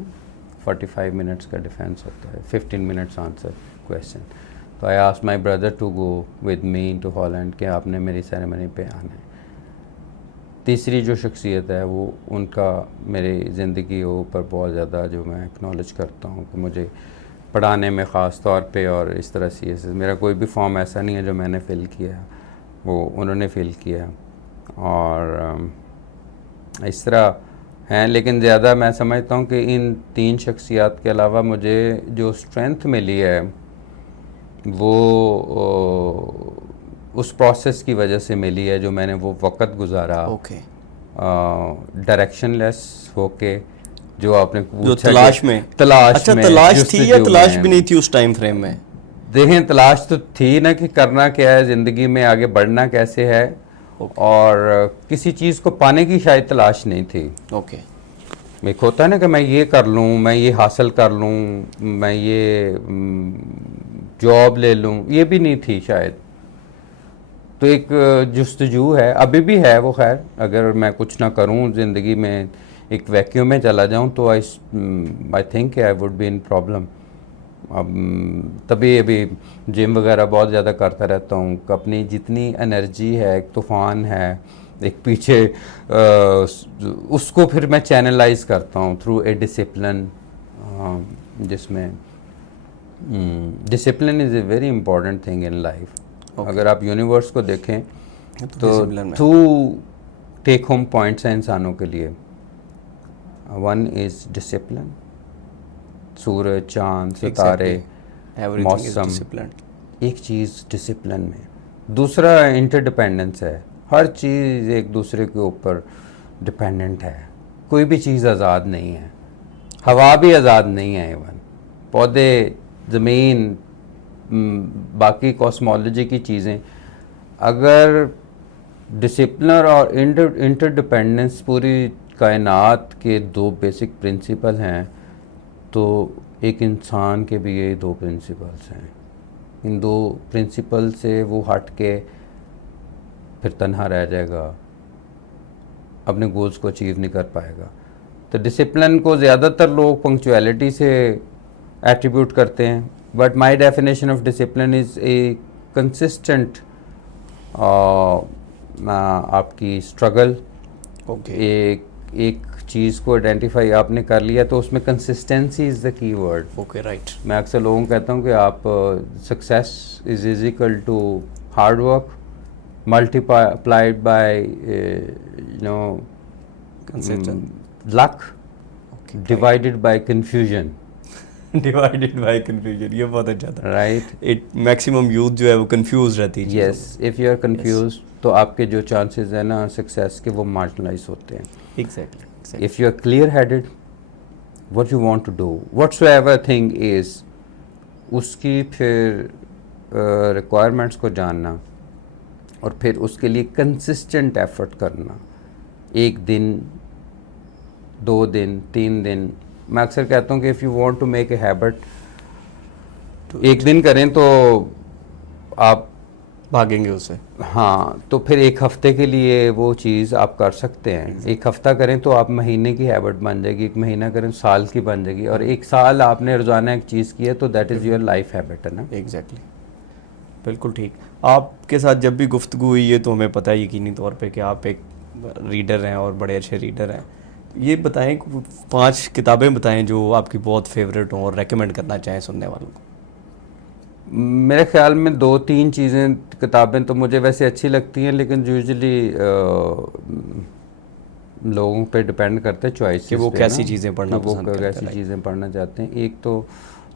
45 मिनट्स का डिफेंस होता है, 15 मिनट्स आंसर क्वेश्चन। तो I asked my brother to go with me to Holland, कि आपने मेरी सेरेमनी पे आना है। तीसरी जो शख्सियत है वो उनका मेरी ज़िंदगी के ऊपर बहुत ज़्यादा जो मैं एक्नॉलेज करता हूँ कि मुझे पढ़ाने में ख़ास तौर पे, और इस तरह से मेरा कोई भी फॉर्म ऐसा नहीं है जो मैंने फ़िल किया, वो उन्होंने फ़िल किया। और इस तरह हैं। लेकिन ज़्यादा मैं समझता हूँ कि इन 3 शख्सियात के अलावा मुझे जो स्ट्रेंथ मिली है वो उस प्रोसेस की वजह से मिली है जो मैंने वो वक़्त गुजारा। ओके। डायरेक्शनलेस होके, जो आपने जो पूछा तलाश कि में, तलाश अच्छा में, तलाश थी या जुस्तजू तलाश में। भी नहीं थी उस टाइम फ्रेम में? देखें, तलाश तो थी ना कि करना क्या है ज़िंदगी में, आगे बढ़ना कैसे है। और किसी चीज़ को पाने की शायद तलाश नहीं थी। ओके। एक होता है ना कि मैं ये कर लूँ, मैं ये हासिल कर लूँ, मैं ये जॉब ले लूँ, ये भी नहीं थी शायद। तो एक जुस्तजू है, अभी भी है वो। खैर, अगर मैं कुछ ना करूँ ज़िंदगी में, एक वैक्यूम में चला जाऊँ, तो I think I would be in problem. अब तभी अभी जिम वगैरह बहुत ज़्यादा करता रहता हूँ। अपनी जितनी एनर्जी है, एक तूफ़ान है एक पीछे, उसको फिर मैं चैनलाइज करता हूँ थ्रू ए डिसिप्लिन, जिसमें discipline is a very important thing in life. अगर आप यूनिवर्स को देखें तो discipline में। 2 टेक होम पॉइंट्स हैं इंसानों के लिए। वन इज़ डिसिप्लिन, सूरज, चांद, सितारे, Everything is मौसम, disciplined. एक चीज़ डिसिप्लिन में। दूसरा इंटरडिपेंडेंस है, हर चीज़ एक दूसरे के ऊपर डिपेंडेंट है, कोई भी चीज़ आज़ाद नहीं है, हवा भी आज़ाद नहीं है, इवन पौधे, ज़मीन, बाकी कॉस्मोलॉजी की चीज़ें। अगर डिसिप्लिन और इंटरडिपेंडेंस पूरी कायनात के 2 बेसिक प्रिंसिपल हैं, तो एक इंसान के भी यही 2 प्रिंसिपल्स हैं। इन 2 प्रिंसिपल से वो हट के फिर तन्हा रह जाएगा, अपने गोल्स को अचीव नहीं कर पाएगा। तो डिसिप्लिन को ज़्यादातर लोग पंक्चुअलिटी से एट्रीब्यूट करते हैं, but my definition of discipline is a consistent आपकी स्ट्रगल। एक चीज़ को आइडेंटिफाई आपने कर लिया तो उसमें consistency is the key word. Okay, right. मैं अक्सर लोगों को कहता हूँ कि आप success is equal to hard work multiplied by luck divided by confusion. Divided by confusion, ये बहुत अच्छा था। राइट, इट मैक्सिमम यूथ जो है वो कंफ्यूज रहती है। Yes, if you are confuse तो आपके जो चांसेस हैं ना सक्सेस के, वो मार्जिनलाइज होते हैं। Exactly. If you are clear-headed, what you want to do, whatsoever thing is, उसकी फिर requirements को जानना और फिर उसके लिए consistent effort करना, 1 दिन, 2 दिन, 3 दिन। मैं अक्सर कहता हूँ कि if you want to make a habit, 1 दिन करें तो आप भागेंगे उसे। हाँ, तो फिर 1 हफ्ते के लिए वो चीज़ आप कर सकते हैं। 1 हफ्ता करें तो आप महीने की हैबिट बन जाएगी, 1 महीना करें साल की बन जाएगी, और 1 साल आपने रोज़ाना एक चीज़ की है तो that is your life habit, है ना। एग्जैक्टली, बिल्कुल ठीक। आपके साथ जब भी गुफ्तगू हुई है तो हमें पता है यकीनी तौर पे कि आप एक रीडर हैं और बड़े अच्छे रीडर हैं। ये बताएं, 5 किताबें बताएं जो आपकी बहुत फेवरेट हों और रेकमेंड करना चाहें सुनने वालों को। मेरे ख्याल में 2-3 चीज़ें, किताबें तो मुझे वैसे अच्छी लगती हैं, लेकिन यूजुअली लोगों पे डिपेंड करता है चॉइस कि वो कैसी चीज़ें पढ़ना पसंद करते हैं। कैसी चीज़ें पढ़ना चाहते हैं। एक तो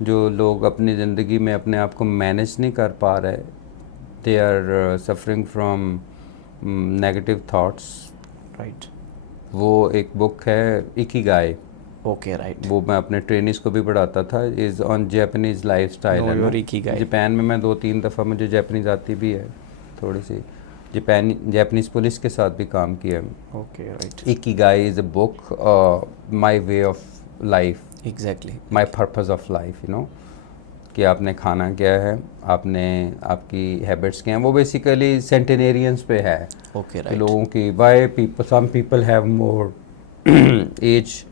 जो लोग अपनी ज़िंदगी में अपने आप को मैनेज नहीं कर पा रहे, they are suffering from negative thoughts, right. वो एक बुक है इकिगाई। Okay, right. वो मैं अपने ट्रेनिस को भी पढ़ाता था, is on Japanese life style. Japan में मैं 2-3 दफ़ा, मुझे जापानीज़ आती भी है थोड़ी सी, जापानीज़ पुलिस के साथ भी काम किया है। Okay, right. Ikigai is a book, my way of life, exactly, my purpose of life, you know, कि आपने खाना क्या है, आपने आपकी हैबिट्स क्या हैं। वो बेसिकली सेंटेनेरियंस पे है। ओके, कि राइट। लोगों की why people, some people have more age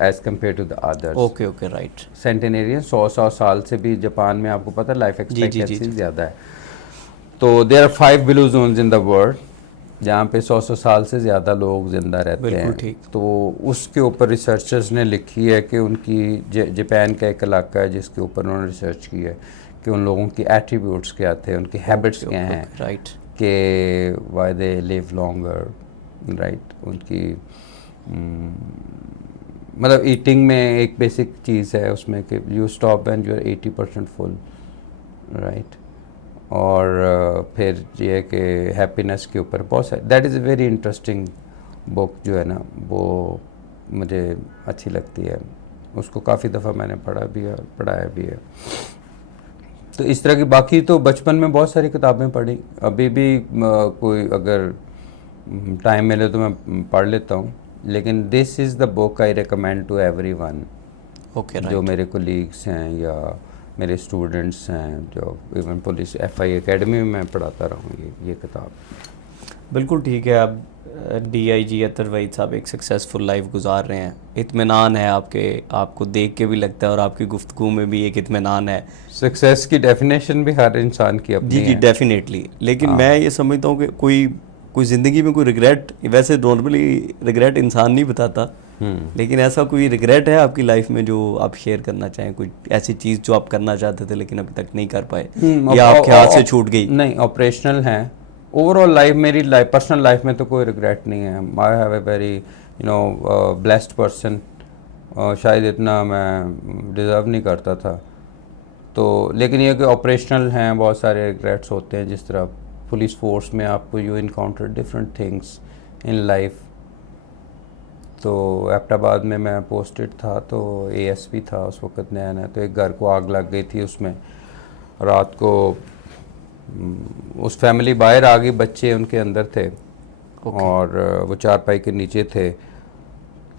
as compare to the others. Okay, okay, right. Centenarian 100 साल से भी जापान में, आपको पता है, लाइफ एक्सपेक्टेंसी ज़्यादा है। तो there are 5 blue zones in the world जहाँ पे 100 साल से ज़्यादा लोग ज़िंदा रहते हैं। ठीक। तो उसके ऊपर रिसर्चर्स ने लिखी है कि उनकी जापान का एक इलाका है जिसके ऊपर उन्होंने रिसर्च की है कि उन लोगों की एट्रीब्यूट्स क्या थे, उनकी हैबिट्स क्या हैं, राइट, कि why they live longer, right. उनकी मतलब ईटिंग में एक बेसिक चीज़ है उसमें कि you stop when you are 80% full, right. और फिर ये है कि हैप्पीनेस के ऊपर बहुत सारे, that is a very interesting book जो है ना, वो मुझे अच्छी लगती है। उसको काफ़ी दफ़ा मैंने पढ़ा भी है, पढ़ाया भी है। तो इस तरह की, बाकी तो बचपन में बहुत सारी किताबें पढ़ी, अभी भी कोई अगर टाइम मिले तो मैं पढ़ लेता हूँ, लेकिन this is the book I recommend to everyone. Okay, जो मेरे कोलीग्स हैं या मेरे स्टूडेंट्स हैं, जो इवन पुलिस FI एकेडमी में मैं पढ़ाता रहा हूँ ये किताब। बिल्कुल ठीक है। आप DIG अतर वहीद साहब एक सक्सेसफुल लाइफ गुजार रहे हैं, इत्मीनान है आपको देख के भी लगता है, और आपकी गुफ्तगू में भी एक इत्मीनान है। सक्सेस की डेफिनेशन भी हर इंसान की अपनी जी, डेफिनेटली। लेकिन मैं ये समझता हूँ कि कोई ज़िंदगी में कोई रिग्रेट, वैसे नॉर्मली रिग्रेट इंसान नहीं बताता, लेकिन ऐसा कोई रिग्रेट है आपकी लाइफ में जो आप शेयर करना चाहें, कोई ऐसी चीज़ जो आप करना चाहते थे लेकिन अभी तक नहीं कर पाए या आपके हाथ से छूट गई? नहीं, ऑपरेशनल हैं। ओवरऑल लाइफ, मेरी लाइफ, पर्सनल लाइफ में तो कोई रिग्रेट नहीं है। I have a very blessed person. शायद इतना मैं डिज़र्व नहीं करता था। तो लेकिन ये कि ऑपरेशनल हैं, बहुत सारे रिग्रेट्स होते हैं। जिस तरह पुलिस फोर्स में आपको you encounter different things in life. तो एबटाबाद में मैं पोस्टेड था, तो एएसपी था उस वक्त नया नया। तो एक घर को आग लग गई थी उसमें। रात को उस फैमिली बाहर आ गई, बच्चे उनके अंदर थे और वो चारपाई के नीचे थे।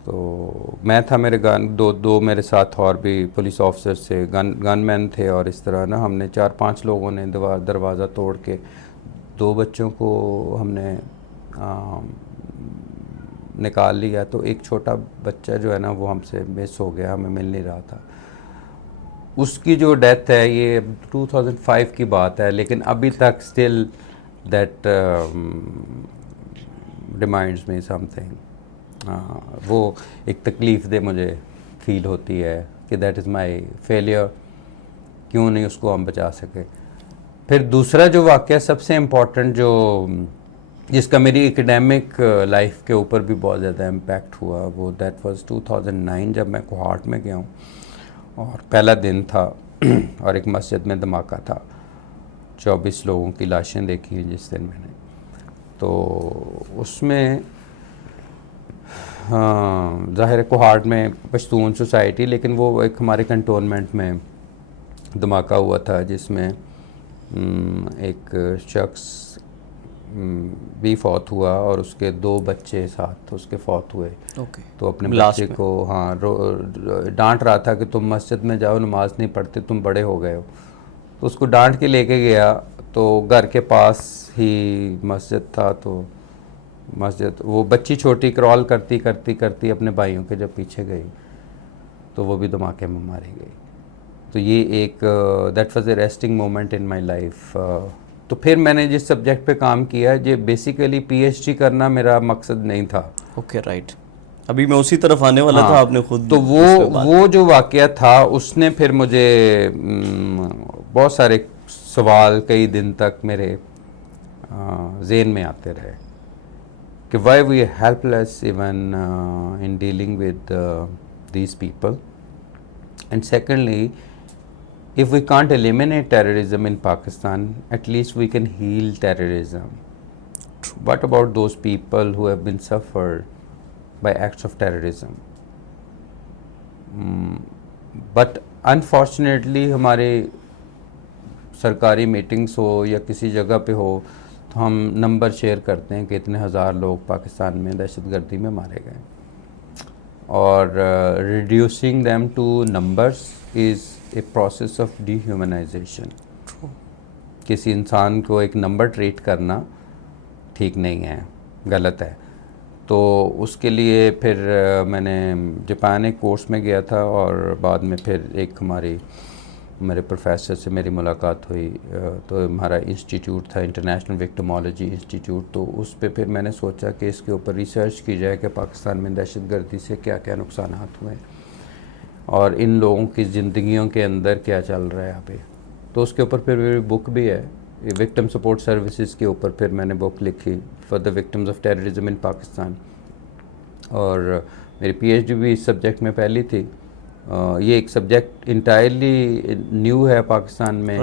तो मैं था, मेरे दो मेरे साथ और भी पुलिस ऑफिसर से गनमैन थे। और इस तरह ना हमने 4-5 लोगों ने दरवाज़ा तोड़ के 2 बच्चों को हमने निकाल लिया। तो एक छोटा बच्चा जो है ना वो हमसे मिस हो गया, हमें मिल नहीं रहा था। उसकी जो डेथ है ये 2005 की बात है, लेकिन अभी तक still that reminds me something. वो एक तकलीफ़ दे मुझे फील होती है कि दैट इज़ माय फेलियर, क्यों नहीं उसको हम बचा सके। फिर दूसरा जो वाक़या सबसे इम्पोर्टेंट, जो जिसका मेरी एकेडमिक लाइफ के ऊपर भी बहुत ज़्यादा इम्पैक्ट हुआ, वो दैट वाज 2009, जब मैं कोहाट में गया हूँ और पहला दिन था और एक मस्जिद में धमाका था। 24 लोगों की लाशें देखी जिस दिन मैंने। तो उसमें हाँ, ज़ाहिर है कोहाट में पश्तून सोसाइटी, लेकिन वो एक हमारे कंटोनमेंट में धमाका हुआ था जिसमें एक शख्स भी फौत हुआ और उसके 2 बच्चे साथ उसके फौत हुए। तो अपने बच्चे को डांट रहा था कि तुम मस्जिद में जाओ, नमाज नहीं पढ़ते, तुम बड़े हो गए हो। तो उसको डांट के लेके गया। तो घर के पास ही मस्जिद था। तो मस्जिद, वो बच्ची छोटी क्रॉल करती करती करती अपने भाइयों के जब पीछे गई तो वो भी धमाके में मारी गई। तो ये एक that was A resting moment in my life. तो फिर मैंने जिस सब्जेक्ट पे काम किया, ये बेसिकली पीएचडी करना मेरा मकसद नहीं था। Okay, right. अभी मैं उसी तरफ आने वाला था, आपने खुद। तो वो जो वाक़या था उसने फिर मुझे बहुत सारे सवाल कई दिन तक मेरे ज़हन में आते रहे कि why we are helpless even in dealing with these people. And secondly, if we can't eliminate terrorism in Pakistan, at least we can heal terrorism. What about those people who have been suffered by acts of terrorism? But unfortunately हमारे सरकारी meetings हो या किसी जगह पे हो तो हम नंबर शेयर करते हैं कि इतने हज़ार लोग पाकिस्तान में दहशतगर्दी में मारे गए, और reducing them to numbers is a process of dehumanization. किसी इंसान को एक नंबर ट्रीट करना ठीक नहीं है, गलत है। तो उसके लिए फिर मैंने जापान एक कोर्स में गया था और बाद में फिर एक मेरे प्रोफेसर से मेरी मुलाकात हुई। तो हमारा इंस्टीट्यूट था इंटरनेशनल विक्टिमोलॉजी इंस्टीट्यूट। तो उस पे फिर मैंने सोचा कि इसके ऊपर रिसर्च की जाए कि पाकिस्तान में दहशतगर्दी से क्या क्या नुकसान हुए और इन लोगों की ज़िंदगियों के अंदर क्या चल रहा है अभी। तो उसके ऊपर फिर मेरी बुक भी है, विक्टिम सपोर्ट सर्विसेज के ऊपर फिर मैंने बुक लिखी, for the victims of terrorism in Pakistan. और मेरी पीएचडी भी इस सब्जेक्ट में पहली थी। ये एक सब्जेक्ट इंटायरली न्यू है पाकिस्तान में।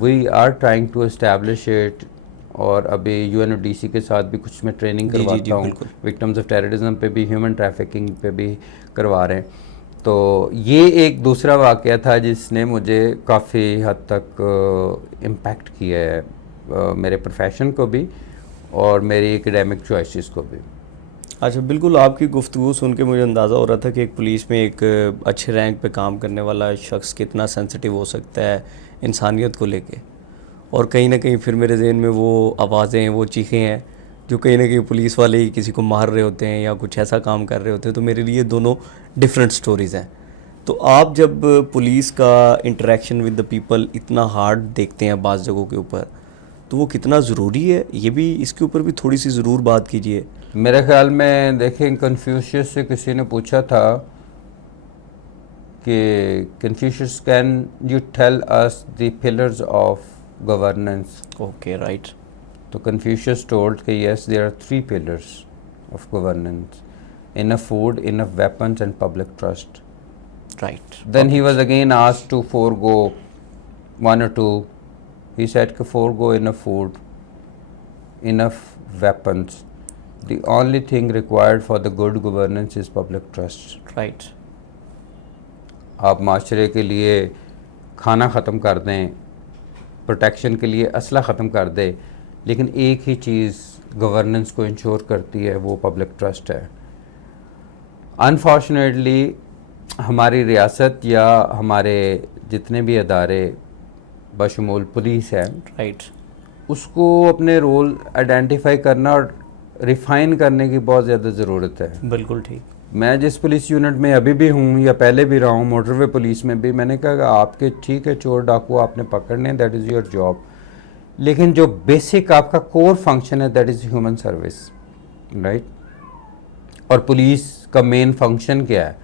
We are trying to establish it, और अभी यूएनओडीसी के साथ भी कुछ मैं ट्रेनिंग करवाता हूँ विक्टिम्स ऑफ टेररिज्म पे भी, ह्यूमन ट्रैफिकिंग पे भी करवा रहे हैं। तो ये एक दूसरा वाक़या था जिसने मुझे काफ़ी हद तक इम्पैक्ट किया है, मेरे प्रोफेशन को भी और मेरी एकेडमिक चॉइसेस को भी। अच्छा, बिल्कुल। आपकी गुफ्तगू सुन के मुझे अंदाज़ा हो रहा था कि एक पुलिस में एक अच्छे रैंक पे काम करने वाला शख्स कितना सेंसिटिव हो सकता है इंसानियत को लेके। और कहीं ना कहीं फिर मेरे जहन में वो आवाज़ें, वो चीखें हैं जो कहीं ना कहीं पुलिस वाले ही किसी को मार रहे होते हैं या कुछ ऐसा काम कर रहे होते हैं। तो मेरे लिए दोनों डिफरेंट स्टोरीज़ हैं। तो आप जब पुलिस का इंटरेक्शन विद द पीपल इतना हार्ड देखते हैं बाज़ जगहों के ऊपर, तो वो कितना ज़रूरी है, ये भी इसके ऊपर भी थोड़ी सी ज़रूर बात कीजिए। मेरे ख्याल में देखें, कन्फ्यूशियस से किसी ने पूछा था कि Confucius, can you tell us the pillars of governance? Okay, right. तो कन्फ्यूशियस टोल्ड कि yes, there are 3 pillars of governance: enough food, enough weapons and public trust. Right. Then he was again asked to forego 1 or 2. He said कि forego enough food, enough weapons. The only thing required for the good governance is public trust. Right. आप माशरे के लिए खाना ख़त्म कर दें, protection के लिए असला ख़त्म कर दें, लेकिन एक ही चीज़ गवर्नेंस को इंश्योर करती है, वो पब्लिक ट्रस्ट है. अनफॉर्चुनेटली हमारी रियासत या हमारे जितने भी अदारे बशमूल पुलिस है, राइट। उसको अपने रोल आइडेंटिफाई करना और रिफ़ाइन करने की बहुत ज़्यादा ज़रूरत है. बिल्कुल ठीक। मैं जिस पुलिस यूनिट में अभी भी हूँ या पहले भी रहा हूँ, मोटरवे पुलिस में भी, मैंने कहा कि आपके ठीक है चोर डाकू आपने पकड़ने, दैट इज़ योर जॉब, लेकिन जो बेसिक आपका कोर फंक्शन है that is human service, right. और पुलिस का मेन फंक्शन क्या है?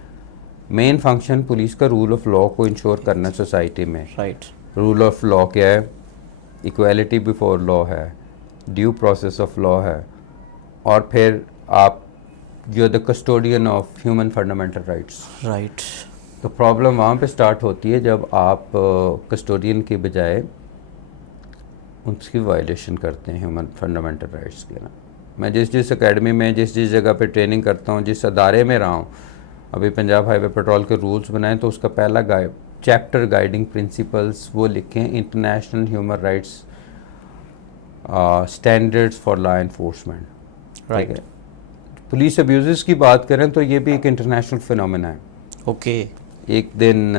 मेन फंक्शन पुलिस का रूल ऑफ लॉ को इंश्योर करना सोसाइटी में. राइट। रूल ऑफ लॉ क्या है? इक्वालिटी बिफोर लॉ है, ड्यू प्रोसेस ऑफ लॉ है, और फिर आप you the custodian of human fundamental rights. Right. तो प्रॉब्लम वहाँ पे स्टार्ट होती है जब आप कस्टोडियन के बजाय उसकी वायलेशन करते हैं ह्यूमन फंडामेंटल राइट्स के ना. मैं जिस एकेडमी में जिस जगह पे ट्रेनिंग करता हूँ, जिस अदारे में रहा हूँ, अभी पंजाब हाईवे पेट्रोल के रूल्स बनाए तो उसका पहला चैप्टर गाइडिंग प्रिंसिपल्स वो लिखे हैं, international human rights standards for law enforcement. Right. Police abuse की बात करें तो ये भी एक इंटरनेशनल फिनोमेना है. ओके। एक दिन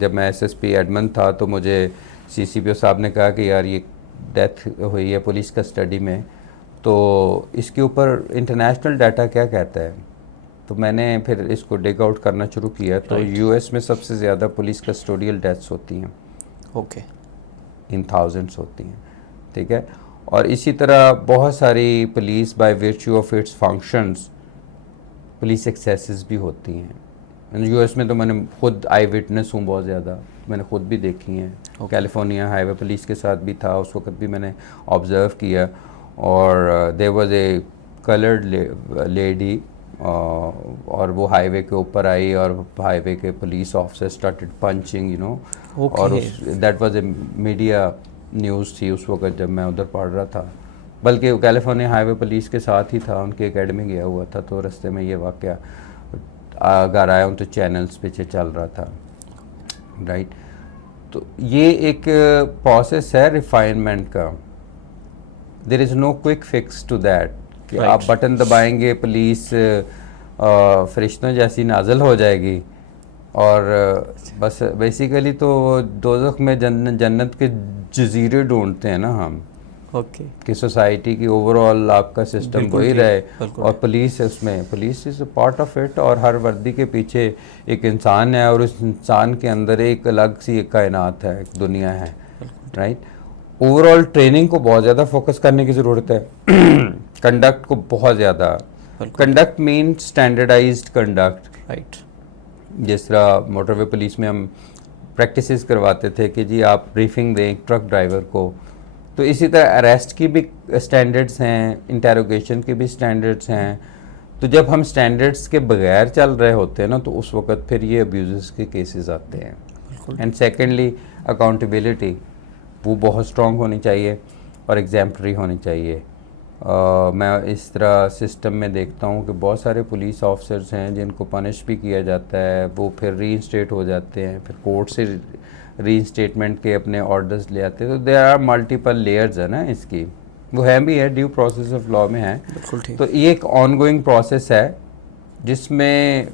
जब मैं एसएसपी एडमन था तो मुझे सीसीपीओ साहब ने कहा कि यार ये डेथ हुई है पुलिस कस्टडी में, तो इसके ऊपर इंटरनेशनल डाटा क्या कहता है. तो मैंने फिर इसको डिग आउट करना शुरू किया. तो यूएस में सबसे ज़्यादा पुलिस कस्टोडियल डेथ्स होती हैं. ओके। इन थाउजेंड्स होती हैं, ठीक है. और इसी तरह बहुत सारी police by virtue of its functions police axes भी होती हैं. यूएस में तो मैंने खुद आई विटनेस हूँ बहुत ज़्यादा, मैंने खुद भी देखी हैं. कैलिफोर्निया हाईवे पुलिस के साथ भी था, उस वक्त भी मैंने ऑब्ज़र्व किया. और there was a coloured lady, और वो हाईवे के ऊपर आई और हाईवे के police officer started punching, you know. और that was a media news थी उस वक्त जब मैं उधर पढ़ रहा था. बल्कि कैलिफोर्निया हाईवे पुलिस के साथ ही था, उनकी एकेडमी गया हुआ था, तो रास्ते में ये वाक़या अगर आया हूँ तो चैनल्स पीछे चल रहा था, राइट. तो ये एक प्रोसेस है रिफाइनमेंट का. There is no quick fix to that कि आप बटन दबाएंगे पुलिस फरिश्तों जैसी नाजल हो जाएगी. और बस बेसिकली तो दोज़ख में जन्नत के जजीरे ढूंढते हैं ना हम. ओके. कि सोसाइटी की ओवरऑल आपका सिस्टम वही रहे, और पुलिस है उसमें, police is a part of it. और हर वर्दी के पीछे एक इंसान है, और उस इंसान के अंदर एक अलग सी एक कायनात है, एक दुनिया है, राइट. ओवरऑल ट्रेनिंग को बहुत ज़्यादा फोकस करने की ज़रूरत है. कंडक्ट को बहुत ज़्यादा. Conduct mean standardised conduct, right. जिस तरह मोटरवे पुलिस में हम प्रैक्टिसेस करवाते थे कि जी आप ब्रीफिंग दें ट्रक ड्राइवर को, तो इसी तरह अरेस्ट की भी स्टैंडर्ड्स हैं, इंटेरोगेशन के भी स्टैंडर्ड्स हैं. तो जब हम स्टैंडर्ड्स के बगैर चल रहे होते हैं ना, तो उस वक्त फिर ये अब्यूज़ के केसेस आते हैं. एंड सेकेंडली अकाउंटेबिलिटी वो बहुत स्ट्रॉन्ग होनी चाहिए और एग्जाम्पलरी होनी चाहिए. मैं इस तरह सिस्टम में देखता हूँ कि बहुत सारे पुलिस ऑफिसर्स हैं जिनको पनिश भी किया जाता है, वो फिर रीइंस्टेट हो जाते हैं, फिर कोर्ट से रीइंस्टेटमेंट के अपने ऑर्डर्स ले आते हैं. तो देयर आर मल्टीपल लेयर्स है ना इसकी, वो है भी है, ड्यू प्रोसेस ऑफ लॉ में है. तो ये एक ऑनगोइंग प्रोसेस है जिसमें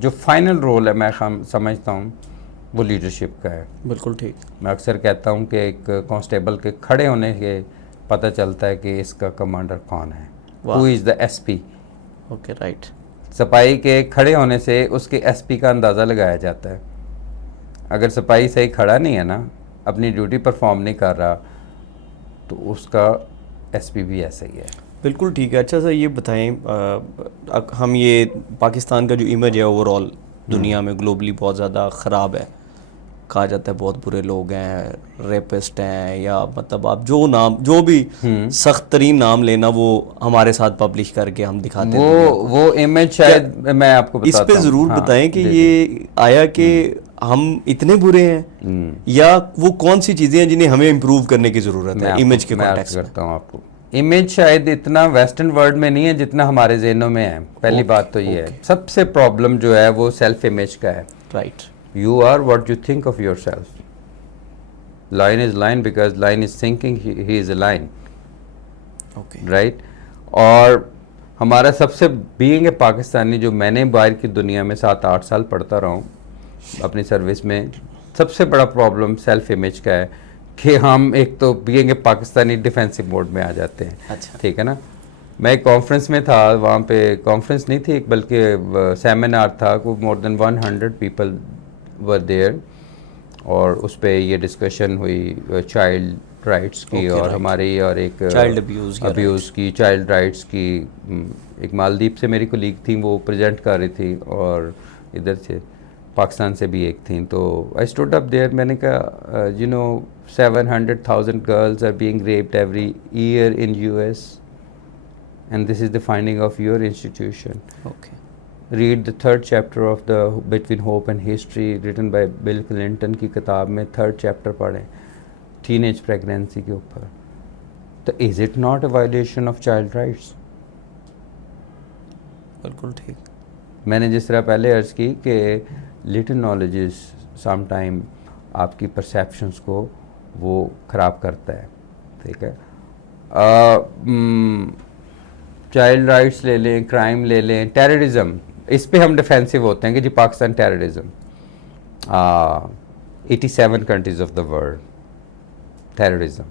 जो फाइनल रोल है मैं समझता हूँ वो लीडरशिप का है. बिल्कुल ठीक. मैं अक्सर कहता हूँ कि एक कांस्टेबल के खड़े होने के पता चलता है कि इसका कमांडर कौन है. Who is the SP. Okay, right. सिपाही के खड़े होने से उसके एसपी का अंदाज़ा लगाया जाता है. अगर सिपाही सही खड़ा नहीं है ना, अपनी ड्यूटी परफॉर्म नहीं कर रहा, तो उसका एसपी भी ऐसा ही है. बिल्कुल ठीक है। अच्छा सर ये बताएं, हम ये पाकिस्तान का जो इमेज है ओवरऑल दुनिया में ग्लोबली बहुत ज़्यादा ख़राब है। कहा जाता है बहुत बुरे लोग हैं, रेपिस्ट हैं, या मतलब आप जो नाम जो भी सख्त तरीन नाम लेना वो हमारे साथ पब्लिश करके हम दिखाते हैं दुनिया को। वो इमेज शायद मैं आपको इस बताता पे हूँ। ज़रूर हाँ, बताएं कि जी, ये आया कि हम इतने बुरे हैं, या वो कौन सी चीज़ें हैं जिन्हें हमें इम्प्रूव करने की ज़रूरत है इमेज के मैं अर्ज कॉन्टेक्स्ट में। करता हूँ आपको। इमेज शायद इतना वेस्टर्न वर्ल्ड में नहीं है जितना हमारे जहनों में है। पहली बात तो ये है, सबसे प्रॉब्लम जो है वो सेल्फ इमेज का है। Right. You are what you think of yourself. Line is line because line is thinking he is a line, okay. Right. और हमारा सबसे बीइंग ए पाकिस्तानी, जो मैंने बाहर की दुनिया में 7-8 साल पढ़ता रहा हूँ अपनी सर्विस में, सबसे बड़ा प्रॉब्लम सेल्फ इमेज का है कि हम एक तो being a Pakistani defensive mode में आ जाते हैं। अच्छा। ठीक है ना। मैं एक कॉन्फ्रेंस में था, वहाँ पे कॉन्फ्रेंस नहीं थी एक बल्कि सेमिनार था, को more than 100 people were there, और उस पर ये डिस्कशन हुई चाइल्ड राइट्स की और हमारी और एक चाइल्ड अब्यूज़ की, चाइल्ड राइट्स की। एक मालदीव से मेरी कोलीग थी, वो प्रेजेंट कर रही थी, और इधर से पाकिस्तान से भी एक थी। तो आई स्टूड अप देयर, मैंने कहा you know 700,000 girls are being raped every year in US, and this is the finding of your institution. Okay. Read the 3rd chapter of the Between Hope and History written by Bill Clinton की किताब में 3rd chapter पढ़ें teenage pregnancy के ऊपर। तो is it not a violation of child rights? बिल्कुल ठीक। मैंने जिस तरह पहले अर्ज की कि लिटिल नॉलेज इज समटाइम आपकी परसेप्शंस को वो ख़राब करता है। ठीक है। चाइल्ड राइट्स ले लें, क्राइम ले लें, टेररिज्म, इस पे हम डिफेंसिव होते हैं कि जी Pakistan terrorism. 87 countries of the world terrorism,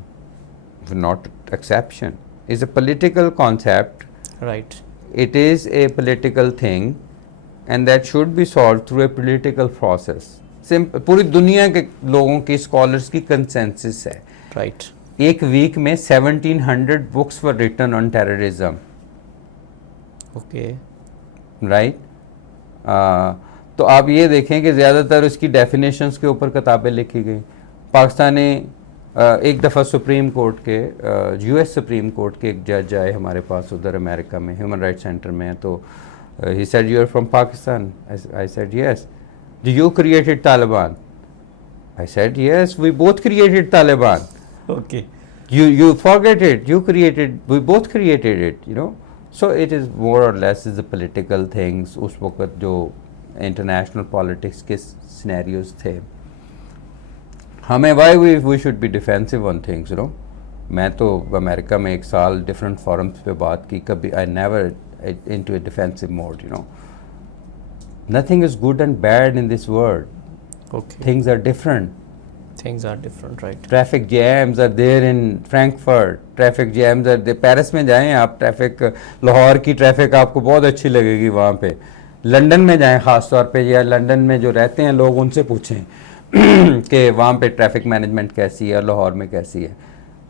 not exception, is a political concept. Right. It is a political thing and that should be solved through a political process. पूरी दुनिया के लोगों की स्कॉलर्स की कंसेंसस है। राइट। एक वीक में 1700 books were written on terrorism. Okay. Right. तो आप ये देखें कि ज़्यादातर उसकी डेफिनेशंस के ऊपर किताबें लिखी गई। पाकिस्तानी एक दफ़ा सुप्रीम कोर्ट के यूएस सुप्रीम कोर्ट के एक जज आए हमारे पास उधर अमेरिका में, ह्यूमन राइट्स सेंटर में। तो he said you are from Pakistan. I said yes. Do you created Taliban? I said yes, we both created Taliban. Okay. You forget it, you created, we both created it, you know. So it is more or less is the political things उस वक्त जो international politics के scenarios थे। हमें why we should be defensive on things, you know. मैं तो America में एक साल different forums पे बात की, कभी I never into a defensive mode, you know. Nothing is good and bad in this world. Okay. Things are different. Things are different, right? Traffic jams are there in Frankfurt, traffic jams are there. Paris में जाएं आप, traffic, Lahore की traffic आपको बहुत अच्छी लगेगी वहाँ पे। लंदन में जाएं ख़ास तौर पे, या लंदन में जो रहते हैं लोग उनसे पूछें कि वहाँ पे ट्रैफिक मैनेजमेंट कैसी है और लाहौर में कैसी है।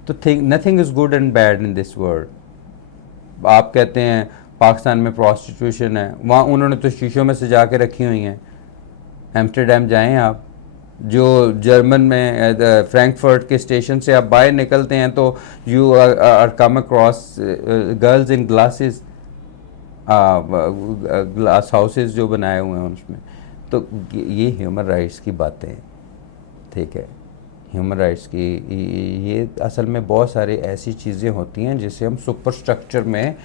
तो nothing is good and bad in this world. आप कहते हैं पाकिस्तान में प्रॉस्टिट्यूशन है, वहाँ उन्होंने तो शीशों में सजा के रखी हुई हैं। एम्स्टरडेम जाएँ आप, जो जर्मन में फ्रैंकफर्ट के स्टेशन से आप बाहर निकलते हैं तो you are come across girls in glasses, glass houses जो बनाए हुए हैं उसमें। तो ये ह्यूमन राइट्स की बातें हैं। ठीक है, ह्यूमन राइट्स की ये असल में बहुत सारी ऐसी चीज़ें होती हैं जिसे हम सुपर स्ट्रक्चर में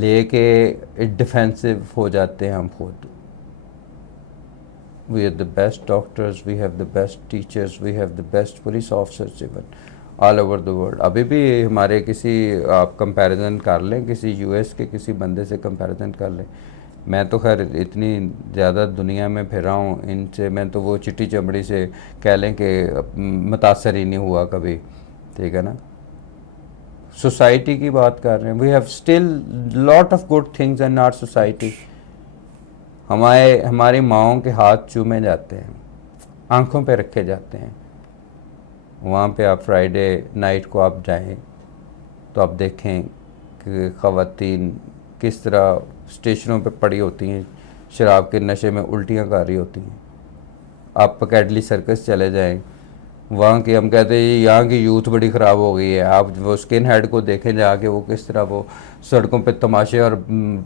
लेके डिफेंसिव हो जाते हैं हम खुद। We are the best doctors, we have the best teachers, we have the best police officers even all over the world. अभी भी हमारे किसी आप कंपैरिजन कर लें, किसी यूएस के किसी बंदे से कंपैरिजन कर लें। मैं तो खैर इतनी ज़्यादा दुनिया में फिरा हूँ इनसे, मैं तो वो चिट्टी चमड़ी से कह लें कि मुतासर ही नहीं हुआ कभी। ठीक है ना। सोसाइटी की बात कर रहे हैं, we have still lot of good things in our society. हमारी माओं के हाथ चूमे जाते हैं, आंखों पे रखे जाते हैं। वहाँ पे आप फ्राइडे नाइट को आप जाएं, तो आप देखें कि ख़वातीन किस तरह स्टेशनों पे पड़ी होती हैं, शराब के नशे में उल्टियाँ कर रही होती हैं। आप पकैडली सर्कस चले जाएं, वहाँ की हम कहते हैं यहाँ की यूथ बड़ी ख़राब हो गई है। आप वो स्किन हेड को देखें जाके, वो किस तरह वो सड़कों पे तमाशे और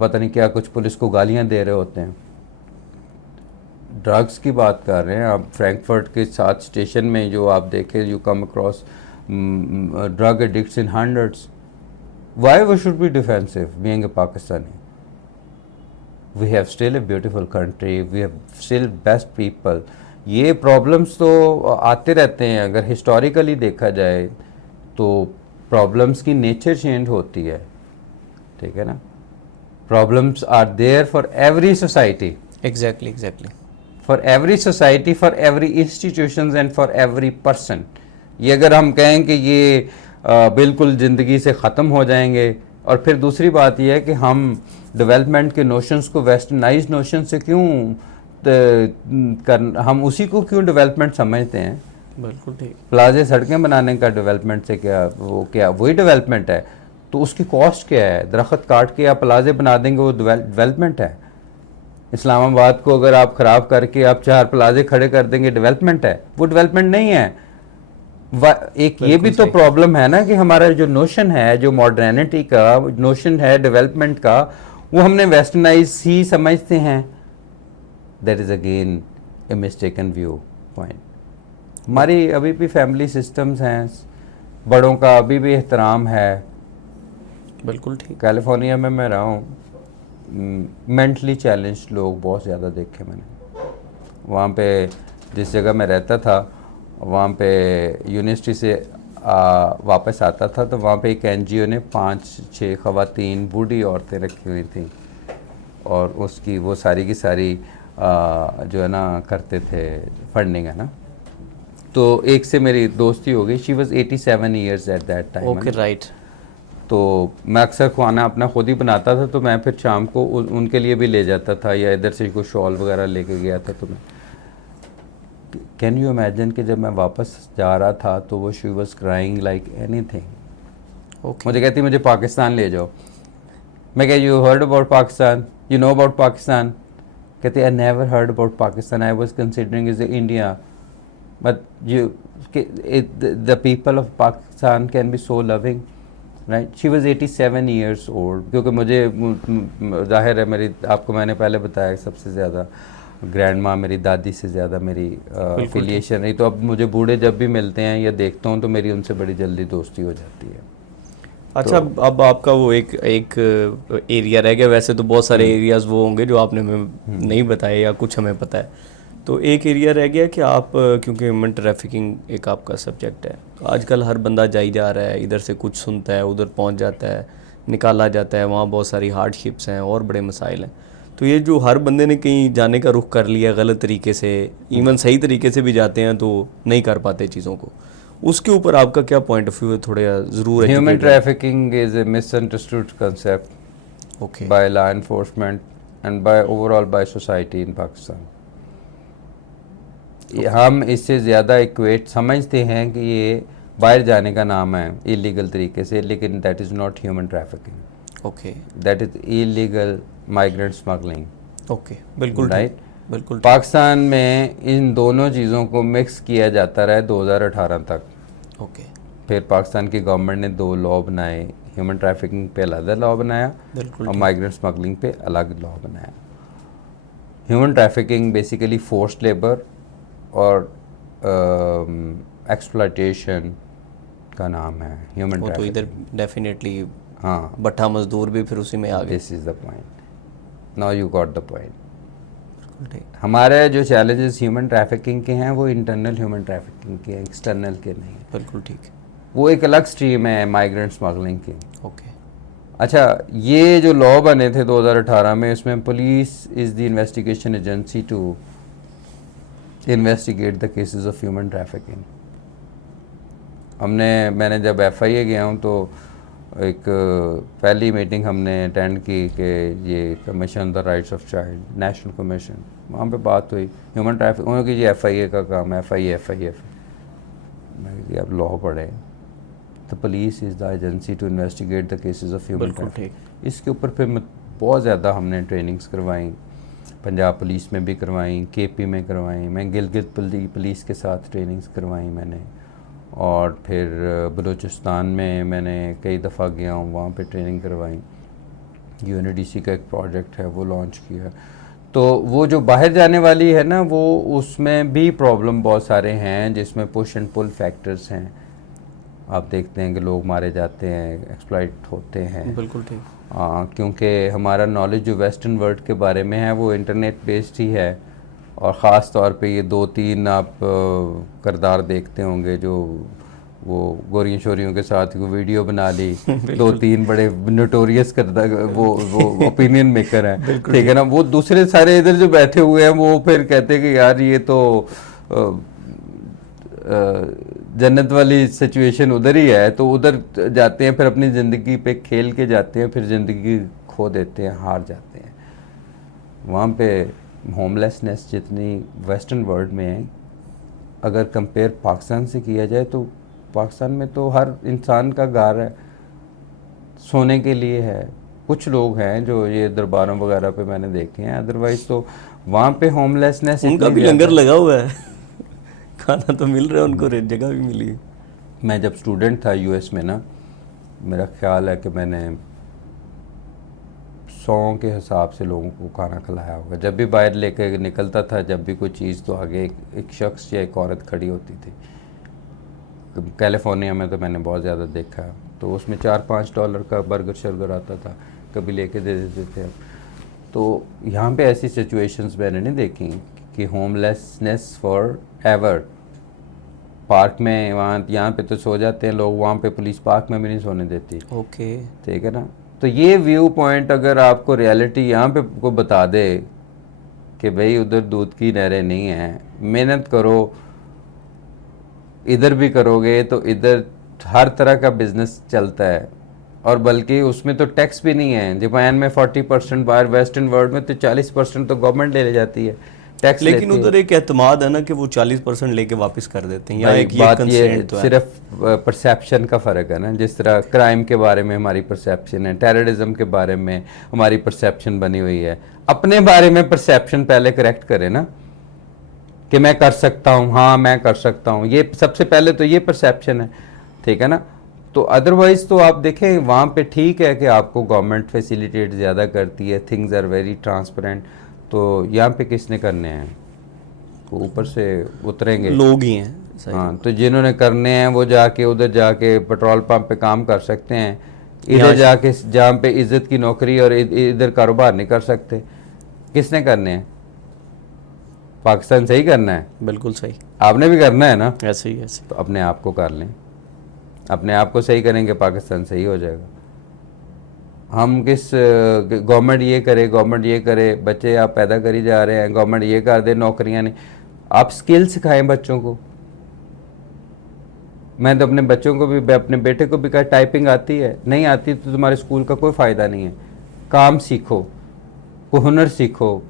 पता नहीं क्या कुछ पुलिस को गालियाँ दे रहे होते हैं। ड्रग्स की बात कर रहे हैं आप, फ्रैंकफर्ट के साथ स्टेशन में जो आप देखें, you come across drug addicts in hundreds. Why we should be defensive being a Pakistani? We have still a beautiful country, we have still best people. ये प्रॉब्लम्स तो आते रहते हैं। अगर हिस्टोरिकली देखा जाए तो प्रॉब्लम्स की नेचर चेंज होती है, ठीक है ना। Problems are there for every society, exactly for every society, for every institutions and for every person. ये अगर हम कहें कि ये बिल्कुल ज़िंदगी से ख़त्म हो जाएंगे, और फिर दूसरी बात यह है कि हम डेवलपमेंट के नोशंस को वेस्टर्नाइज नोशन से क्यों हम उसी को क्यों डेवलपमेंट समझते हैं? बिल्कुल ठीक। प्लाजे सड़कें बनाने का डेवलपमेंट से क्या वही डेवलपमेंट है? तो उसकी कॉस्ट क्या है? दरख्त काट के आप प्लाजे बना देंगे, वो डेवलपमेंट है? इस्लामाबाद को अगर आप ख़राब करके आप 4 प्लाजे खड़े कर देंगे, डेवलपमेंट है? वो डेवलपमेंट नहीं है। एक ये भी तो प्रॉब्लम है ना कि हमारा जो नोशन है, जो मॉडर्निटी का नोशन है डेवलपमेंट का, वो हमने वेस्टर्नाइज ही समझते हैं। That is again A mistaken view point. हमारी अभी भी फैमिली सिस्टम्स हैं, बड़ों का अभी भी एहतराम है। बिल्कुल ठीक। कैलिफोर्निया में मैं रहा हूँ, मेंटली चैलेंज लोग बहुत ज़्यादा देखे मैंने। वहाँ पे जिस जगह मैं रहता था, वहाँ पे यूनिवर्सिटी से वापस आता था, तो वहाँ पे एक एनजीओ ने 5-6 ख़वातीन बूढ़ी औरतें रखी हुई थी, और उसकी वो सारी की सारी जो है ना करते थे फंडिंग, है ना। तो एक से मेरी दोस्ती हो गई। She was 87 years at that time. Okay, right. तो मैं अक्सर खाना अपना खुद ही बनाता था, तो मैं फिर शाम को उनके लिए भी ले जाता था, या इधर से कोई शॉल वगैरह लेके गया था। तो मैं कैन यू इमेजिन कि जब मैं वापस जा रहा था तो वो she was crying like anything. Okay. मुझे कहती मुझे पाकिस्तान ले जाओ। मैं कह, you heard about Pakistan, you know about Pakistan? कहते I never heard about Pakistan, I was considering is India, but you the people of Pakistan can be so loving, right. She was 87 years old. क्योंकि मुझे जाहिर है, मेरी आपको मैंने पहले बताया, सबसे ज़्यादा ग्रैंड माँ मेरी दादी से ज़्यादा मेरी एफिलिएशन रही। तो अब मुझे बूढ़े जब भी मिलते हैं या देखता हूँ तो मेरी उनसे बड़ी जल्दी दोस्ती हो जाती है। अच्छा, अब आपका वो एक एरिया रह गया। वैसे तो बहुत सारे एरियाज़ वो होंगे जो आपने हमें नहीं बताए या कुछ हमें पता है। तो एक एरिया रह गया कि आप, क्योंकि ह्यूमन ट्रैफिकिंग एक आपका सब्जेक्ट है, तो आजकल हर बंदा जा ही जा रहा है, इधर से कुछ सुनता है, उधर पहुंच जाता है, निकाला जाता है, वहाँ बहुत सारी हार्डशिप्स हैं और बड़े मसाइल हैं। तो ये जो हर बंदे ने कहीं जाने का रुख कर लिया गलत तरीके से, इवन सही तरीके से भी जाते हैं तो नहीं कर पाते चीज़ों को, उसके ऊपर आपका क्या पॉइंट ऑफ व्यू है? थोड़ा ज़रूर। Human trafficking is a misunderstood concept okay. By law enforcement and by overall by society in Pakistan. हम इससे ज़्यादा इक्वेट समझते हैं कि ये बाहर जाने का नाम है इलीगल तरीके से, लेकिन that is not human trafficking. Okay. That is illegal migrant smuggling. Okay, बिल्कुल राइट। बिल्कुल। पाकिस्तान में इन दोनों चीज़ों को मिक्स किया जाता रहा 2018 तक। ओके। फिर पाकिस्तान की गवर्नमेंट ने 2 लॉ बनाए, ह्यूमन ट्रैफिकिंग पे अलग लॉ बनाया बिल्कुल और माइग्रेंट स्मगलिंग पे अलग लॉ बनाया। Human trafficking basically forced labour और एक्सप्लॉयटेशन का नाम है ह्यूमन वो तो ट्रैफिकिंग। इधर डेफिनेटली, हाँ, भट्ठा मजदूर भी फिर उसी में आ गए। This is the point. Now you got the point. बिल्कुल ठीक। हमारे जो चैलेंजेस ह्यूमन ट्रैफिकिंग के हैं वो इंटरनल ह्यूमन ट्रैफिकिंग के हैं, एक्सटर्नल के नहीं हैं। बिल्कुल ठीक। वो एक अलग स्ट्रीम है माइग्रेंट स्मगलिंग की। ओके। अच्छा, ये जो लॉ बने थे 2018 में, इसमें police is the investigation agency to investigate the cases of human trafficking. मैंने जब FIA गया हूँ तो एक पहली मीटिंग हमने अटेंड की कि ये commission the rights of child, national commission, वहाँ पे बात हुई ह्यूमन ट्रैफिक, उन्होंने कि ये FIA का काम है, FIA। मैं आप लॉ पढ़े, the police is the agency to investigate the cases of human बिल्कुल ट्रैफिकिंग। इसके ऊपर फिर बहुत ज़्यादा हमने ट्रेनिंग्स करवाई, पंजाब पुलिस में भी करवाई, केपी में करवाई, मैं गिलगित पुलिस के साथ ट्रेनिंग्स करवाई मैंने, और फिर बलूचिस्तान में मैंने कई दफ़ा गया हूँ, वहाँ पे ट्रेनिंग करवाई। यूएनडीसी का एक प्रोजेक्ट है वो लॉन्च किया। तो वो जो बाहर जाने वाली है ना, वो उसमें भी प्रॉब्लम बहुत सारे हैं, जिसमें पुश एंड पुल फैक्टर्स हैं। आप देखते हैं कि लोग मारे जाते हैं, एक्सप्लॉइट होते हैं। बिल्कुल ठीक। क्योंकि हमारा नॉलेज जो वेस्टर्न वर्ल्ड के बारे में है वो इंटरनेट बेस्ड ही है, और ख़ास तौर पे ये 2-3 आप किरदार देखते होंगे जो वो गोरियों शोरियों के साथ वो वीडियो बना ली 2-3 बड़े नोटोरियस करदा वो ओपिनियन मेकर हैं, ठीक है ना। वो दूसरे सारे इधर जो बैठे हुए हैं वो फिर कहते हैं कि यार ये तो जन्नत वाली सिचुएशन उधर ही है, तो उधर जाते हैं, फिर अपनी ज़िंदगी पे खेल के जाते हैं, फिर ज़िंदगी खो देते हैं, हार जाते हैं। वहाँ पे होमलेसनेस जितनी वेस्टर्न वर्ल्ड में है, अगर कंपेयर पाकिस्तान से किया जाए तो पाकिस्तान में तो हर इंसान का घर है, सोने के लिए है। कुछ लोग हैं जो ये दरबारों वगैरह पे मैंने देखे हैं, अदरवाइज तो वहाँ पे होमलेसनेस उनका भी लंगर लगा हुआ है खाना तो मिल रहा है उनको, रेट जगह भी मिली है। मैं जब स्टूडेंट था यूएस में ना, मेरा ख्याल है कि मैंने 100 के हिसाब से लोगों को खाना खिलाया होगा। जब भी बाहर लेके निकलता था, जब भी कोई चीज़, तो आगे एक शख्स या एक औरत खड़ी होती थी। कैलिफोर्निया में तो मैंने बहुत ज़्यादा देखा, तो उसमें $4-5 का बर्गर शर्गर आता था, कभी लेके दे देते थे। तो यहाँ पे ऐसी सिचुएशंस मैंने नहीं देखी कि होमलेसनेस फॉर एवर। पार्क में वहाँ यहाँ पे तो सो जाते हैं लोग, वहाँ पे पुलिस पार्क में भी नहीं सोने देती। ओके, ठीक है ना। तो ये व्यू पॉइंट अगर आपको रियलिटी यहाँ पे को बता दे कि भाई उधर दूध की नहरें नहीं हैं, मेहनत करो, इधर भी करोगे तो इधर हर तरह का बिजनेस चलता है, और बल्कि उसमें तो टैक्स भी नहीं है। जापान में 40%, बाहर वेस्टर्न वर्ल्ड में तो 40% तो गवर्नमेंट ले जाती है टैक्स। लेकिन उधर एक एतमाद है ना कि वो 40% लेके वापस कर देते हैं, या एक बात ये कंस्ट्रेंट तो है। सिर्फ परसेप्शन का फ़र्क है ना। जिस तरह क्राइम के बारे में हमारी परसेप्शन है, टेररिज्म के बारे में हमारी परसेप्शन बनी हुई है, अपने बारे में परसेप्शन पहले करेक्ट करें ना, कि मैं कर सकता हूँ, हाँ मैं कर सकता हूँ। ये सबसे पहले तो ये परसेप्शन है, ठीक है ना। तो अदरवाइज़ तो आप देखें वहाँ पे ठीक है कि आपको गवर्नमेंट फैसिलिटेट ज़्यादा करती है, थिंग्स आर वेरी ट्रांसपेरेंट। तो यहाँ पे किसने करने हैं, वो ऊपर से उतरेंगे लोग ही हैं। सही। हाँ, तो जिन्होंने करने हैं वो जाके उधर जाके पेट्रोल पंप पे काम कर सकते हैं, इधर जाके जहाँ पे इज्जत की नौकरी और इधर कारोबार नहीं कर सकते। किसने करने हैं? पाकिस्तान से ही करना है। बिल्कुल सही। आपने भी करना है ना, ऐसे ही ऐसे। तो अपने आप को कर लें, अपने आप को सही करेंगे, पाकिस्तान सही हो जाएगा। हम किस गवर्नमेंट ये करे, गवर्नमेंट ये करे, बच्चे आप पैदा करी जा रहे हैं, गवर्नमेंट ये कर दे, नौकरियां नहीं। आप स्किल सिखाएं बच्चों को। मैं तो अपने बच्चों को भी, अपने बेटे को भी कहा, टाइपिंग आती है, नहीं आती तो तुम्हारे स्कूल का कोई फ़ायदा नहीं है। काम सीखो, कोई हुनर सीखो।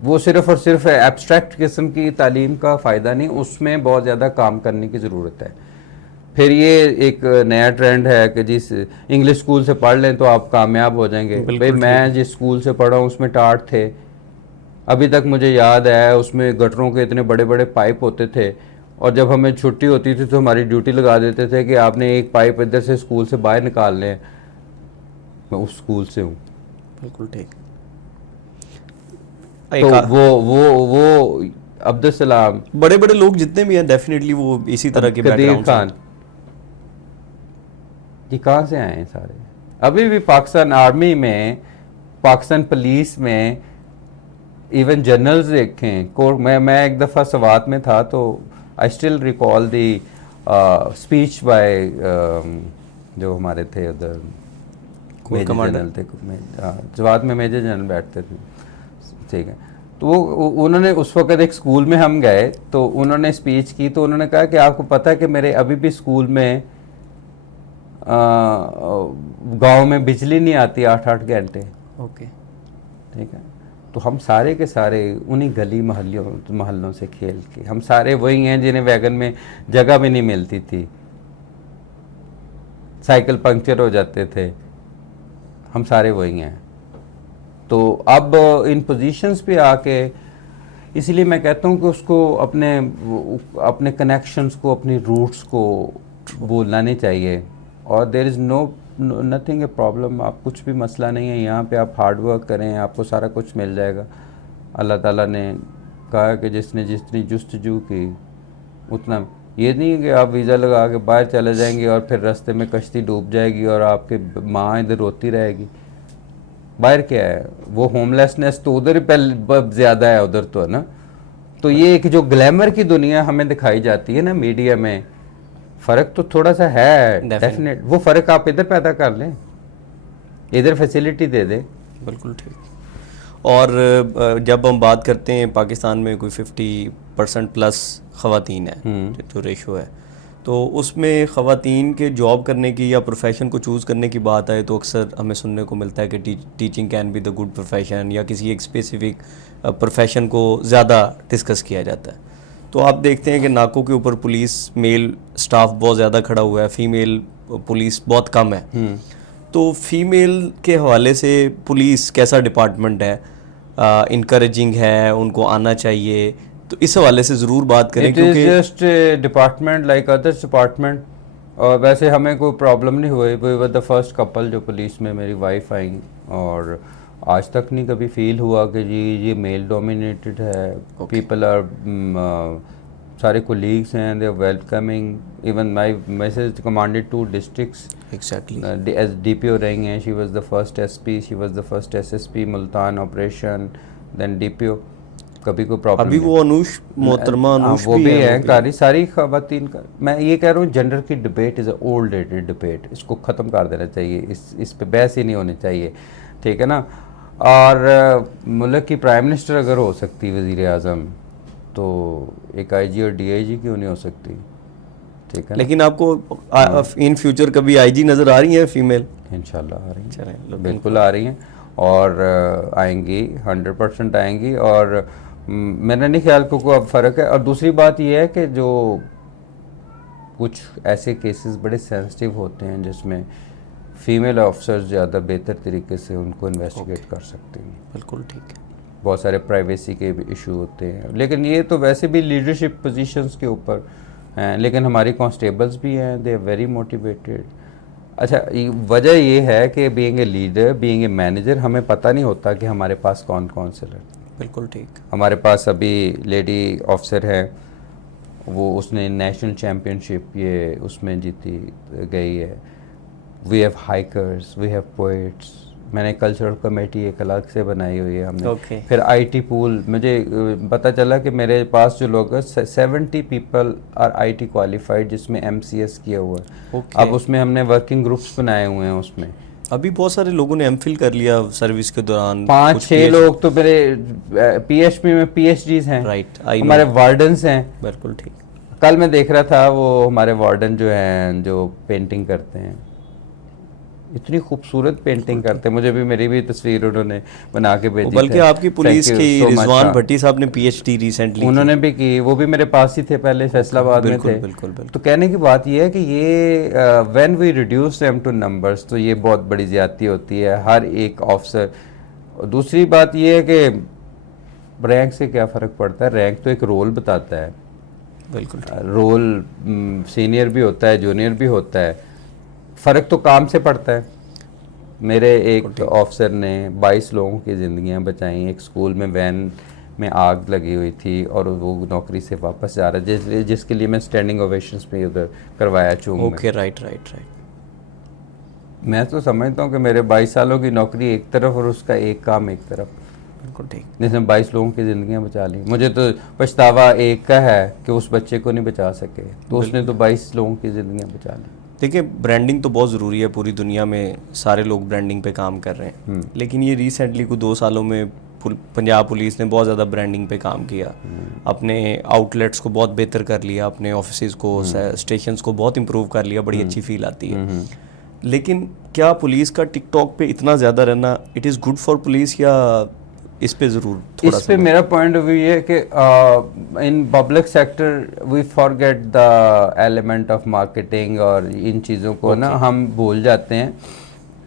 वो सिर्फ़ और सिर्फ एब्स्ट्रैक्ट किस्म की तालीम का फ़ायदा नहीं, उसमें बहुत ज़्यादा काम करने की ज़रूरत है। फिर ये एक नया ट्रेंड है कि जिस इंग्लिश स्कूल से पढ़ लें तो आप कामयाब हो जाएंगे। भाई मैं जिस स्कूल से पढ़ा हूँ उसमें टाट थे, अभी तक मुझे याद है, उसमें गटरों के इतने बड़े बड़े पाइप होते थे, और जब हमें छुट्टी होती थी तो हमारी ड्यूटी लगा देते थे कि आपने एक पाइप इधर से स्कूल से बाहर निकालने हैं। मैं उस स्कूल से हूँ। बिल्कुल ठीक। तो वो अब्दुल सलाम, बड़े बड़े लोग जितने भी हैं डेफिनेटली वो इसी तरह के कदीर बैकग्राउंड खान, ये कहाँ से आए हैं सारे? अभी भी पाकिस्तान आर्मी में, पाकिस्तान पुलिस में इवन जनरल्स देखें। मैं एक दफ़ा सवात में था, तो I still recall the speech bye जो हमारे थे उधर मेजर जनरल थे, सवात में मेजर जनरल बैठते थे, ठीक है। तो वो उन्होंने उस वक़्त एक स्कूल में हम गए, तो उन्होंने स्पीच की, तो उन्होंने कहा कि आपको पता है कि मेरे अभी भी स्कूल में गांव में बिजली नहीं आती 8-8 घंटे। ओके, ठीक है। तो हम सारे के सारे उन्हीं गली महल्लों से खेल के, हम सारे वही हैं जिन्हें वैगन में जगह भी नहीं मिलती थी। साइकिल पंक्चर हो जाते थे, हम सारे वही हैं। तो अब इन पोजीशंस पे आके, इसलिए मैं कहता हूँ कि उसको अपने कनेक्शंस को, अपने रूट्स को बोलना नहीं चाहिए। और there is nothing a problem, आप कुछ भी मसला नहीं है यहाँ पे, आप हार्ड वर्क करें, आपको सारा कुछ मिल जाएगा। अल्लाह ताला ने कहा कि जिसने जितनी जुस्तजू की उतना, ये नहीं है कि आप वीज़ा लगा के बाहर चले जाएंगे और फिर रास्ते में कश्ती डूब जाएगी और आपके माँ इधर रोती रहेगी। बाहर क्या है, वो होमलेसनेस तो उधर ही पहले ज़्यादा है, उधर तो है ना। तो ये एक जो ग्लैमर की दुनिया हमें दिखाई जाती है ना मीडिया में, फ़र्क तो थोड़ा सा है डेफिनेट। वो फ़र्क आप इधर पैदा कर लें, इधर फैसिलिटी दे दें। बिल्कुल ठीक। और जब हम बात करते हैं पाकिस्तान में कोई 50% प्लस ख़वातीन है जो रेशो है, तो उसमें ख़वातीन के जॉब करने की या प्रोफेशन को चूज़ करने की बात आए तो अक्सर हमें सुनने को मिलता है कि teaching can be the good profession, या किसी एक स्पेसिफिक प्रोफेशन को ज़्यादा डिस्कस किया जाता है। तो आप देखते हैं कि नाकों के ऊपर पुलिस मेल स्टाफ बहुत ज़्यादा खड़ा हुआ है, फ़ीमेल पुलिस बहुत कम है। तो फीमेल के हवाले से पुलिस कैसा डिपार्टमेंट है, इनकरेजिंग है, उनको आना चाहिए, तो इस हवाले से ज़रूर बात करें। क्योंकि just department like others department. और वैसे हमें कोई प्रॉब्लम नहीं हुई, we were the first couple जो पुलिस में मेरी वाइफ आई, और आज तक नहीं कभी फील हुआ कि जी ये मेल डोमिनेटेड है। पीपल आर सारे कोलीग्स हैं, they are welcoming. Even my missus commanded 2 districts exactly as DPO रही हैं। She was the first SP, she was the first SSP Multan operation, then DPO। कभी कोई प्रॉब्लम अभी वो अनुष मोहतरमा अनुष वो भी है कारी सारी खवातीन का। मैं ये कह रहा हूँ जेंडर की debate is a old dated debate, इसको ख़त्म कर देना चाहिए, इस पे बहस ही नहीं होनी चाहिए, ठीक है ना। और मुल्क की प्राइम मिनिस्टर अगर हो सकती वज़ीर आज़म, तो एक IG और DIG क्यों नहीं हो सकती, ठीक है। लेकिन आपको इन फ्यूचर कभी IG नज़र आ रही है फीमेल? इंशाल्लाह आ रही हैं, चलें, बिल्कुल आ रही हैं, और आएंगी, 100% आएंगी। और मेरा नहीं ख्याल को अब फ़र्क है। और दूसरी बात यह है कि जो कुछ ऐसे केसेस बड़े सेंसिटिव होते हैं जिसमें फ़ीमेल ऑफिसर्स ज़्यादा बेहतर तरीके से उनको इन्वेस्टिगेट कर सकते हैं। बिल्कुल ठीक है। बहुत सारे प्राइवेसी के भी इशू होते हैं, लेकिन ये तो वैसे भी लीडरशिप पोजीशंस के ऊपर हैं। लेकिन हमारी कांस्टेबल्स भी हैं, दे आर वेरी मोटिवेटेड। अच्छा, वजह ये है कि being a leader, being a manager, हमें पता नहीं होता कि हमारे पास कौन कौन से लड़के। बिल्कुल ठीक। हमारे पास अभी लेडी ऑफिसर है, वो उसने नेशनल चैम्पियनशिप ये उसमें जीती गई है। We have hikers, we have poets. मैंने कल्चरल कमेटी एक अलग से बनाई हुई है हमने। फिर IT पूल, मुझे पता चला कि मेरे पास जो लोग हैं 70 पीपल आर IT क्वालिफाइड, जिसमें MCS किया हुआ है। अब उसमें हमने वर्किंग ग्रुप्स बनाए हुए हैं। उसमें अभी बहुत सारे लोगों ने MPhil कर लिया सर्विस के दौरान, 5-6 लोग तो मेरे PHP में PhDs हैं, राइट। हमारे वार्डन्स हैं। बिल्कुल ठीक। कल मैं देख रहा था, वो हमारे वार्डन जो हैं जो पेंटिंग करते हैं, इतनी खूबसूरत पेंटिंग करते हैं। मुझे भी, मेरी भी तस्वीर उन्होंने बना के भेजी। बल्कि आपकी पुलिस की रिजवान भट्टी साहब ने PhD रिसेंटली उन्होंने भी की, वो भी मेरे पास ही थे पहले, फैसलाबाद में थे। बिल्कुल। तो कहने की बात ये है कि ये when we reduce them to numbers, तो ये बहुत बड़ी ज्यादती होती है हर एक ऑफिसर। दूसरी बात ये है कि रैंक से क्या फ़र्क पड़ता है, रैंक तो एक रोल बताता है। बिल्कुल रोल सीनियर भी होता है, जूनियर भी होता है, फ़र्क तो काम से पड़ता है। मेरे एक ऑफिसर ने 22 लोगों की ज़िंदगियां बचाई। एक स्कूल में वैन में आग लगी हुई थी और वो नौकरी से वापस जा रहा है, जिसके लिए मैं स्टैंडिंग ओवेशंस पे उधर करवाया चूंग। Okay, right. मैं तो समझता हूँ कि मेरे 22 सालों की नौकरी एक तरफ और उसका एक काम एक तरफ। बिल्कुल ठीक। जिसने 22 लोगों की ज़िंदगियां बचा ली। मुझे तो पछतावा एक का है कि उस बच्चे को नहीं बचा सके, तो उसने तो 22 लोगों की ज़िंदगियां बचा ली। देखिए, ब्रांडिंग तो बहुत ज़रूरी है, पूरी दुनिया में सारे लोग ब्रांडिंग पे काम कर रहे हैं। लेकिन ये रिसेंटली कुछ 2 सालों में पंजाब पुलिस ने बहुत ज़्यादा ब्रांडिंग पे काम किया, अपने आउटलेट्स को बहुत बेहतर कर लिया, अपने ऑफिसेज़ को, स्टेशंस को बहुत इम्प्रूव कर लिया, बड़ी अच्छी फील आती है। लेकिन क्या पुलिस का टिकटॉक पे इतना ज़्यादा रहना it is good for police, या इस पे ज़रूर थोड़ा इस पे मेरा पॉइंट ऑफ व्यू ये है कि in public sector we forget the element of marketing और इन चीज़ों को ना हम भूल जाते हैं।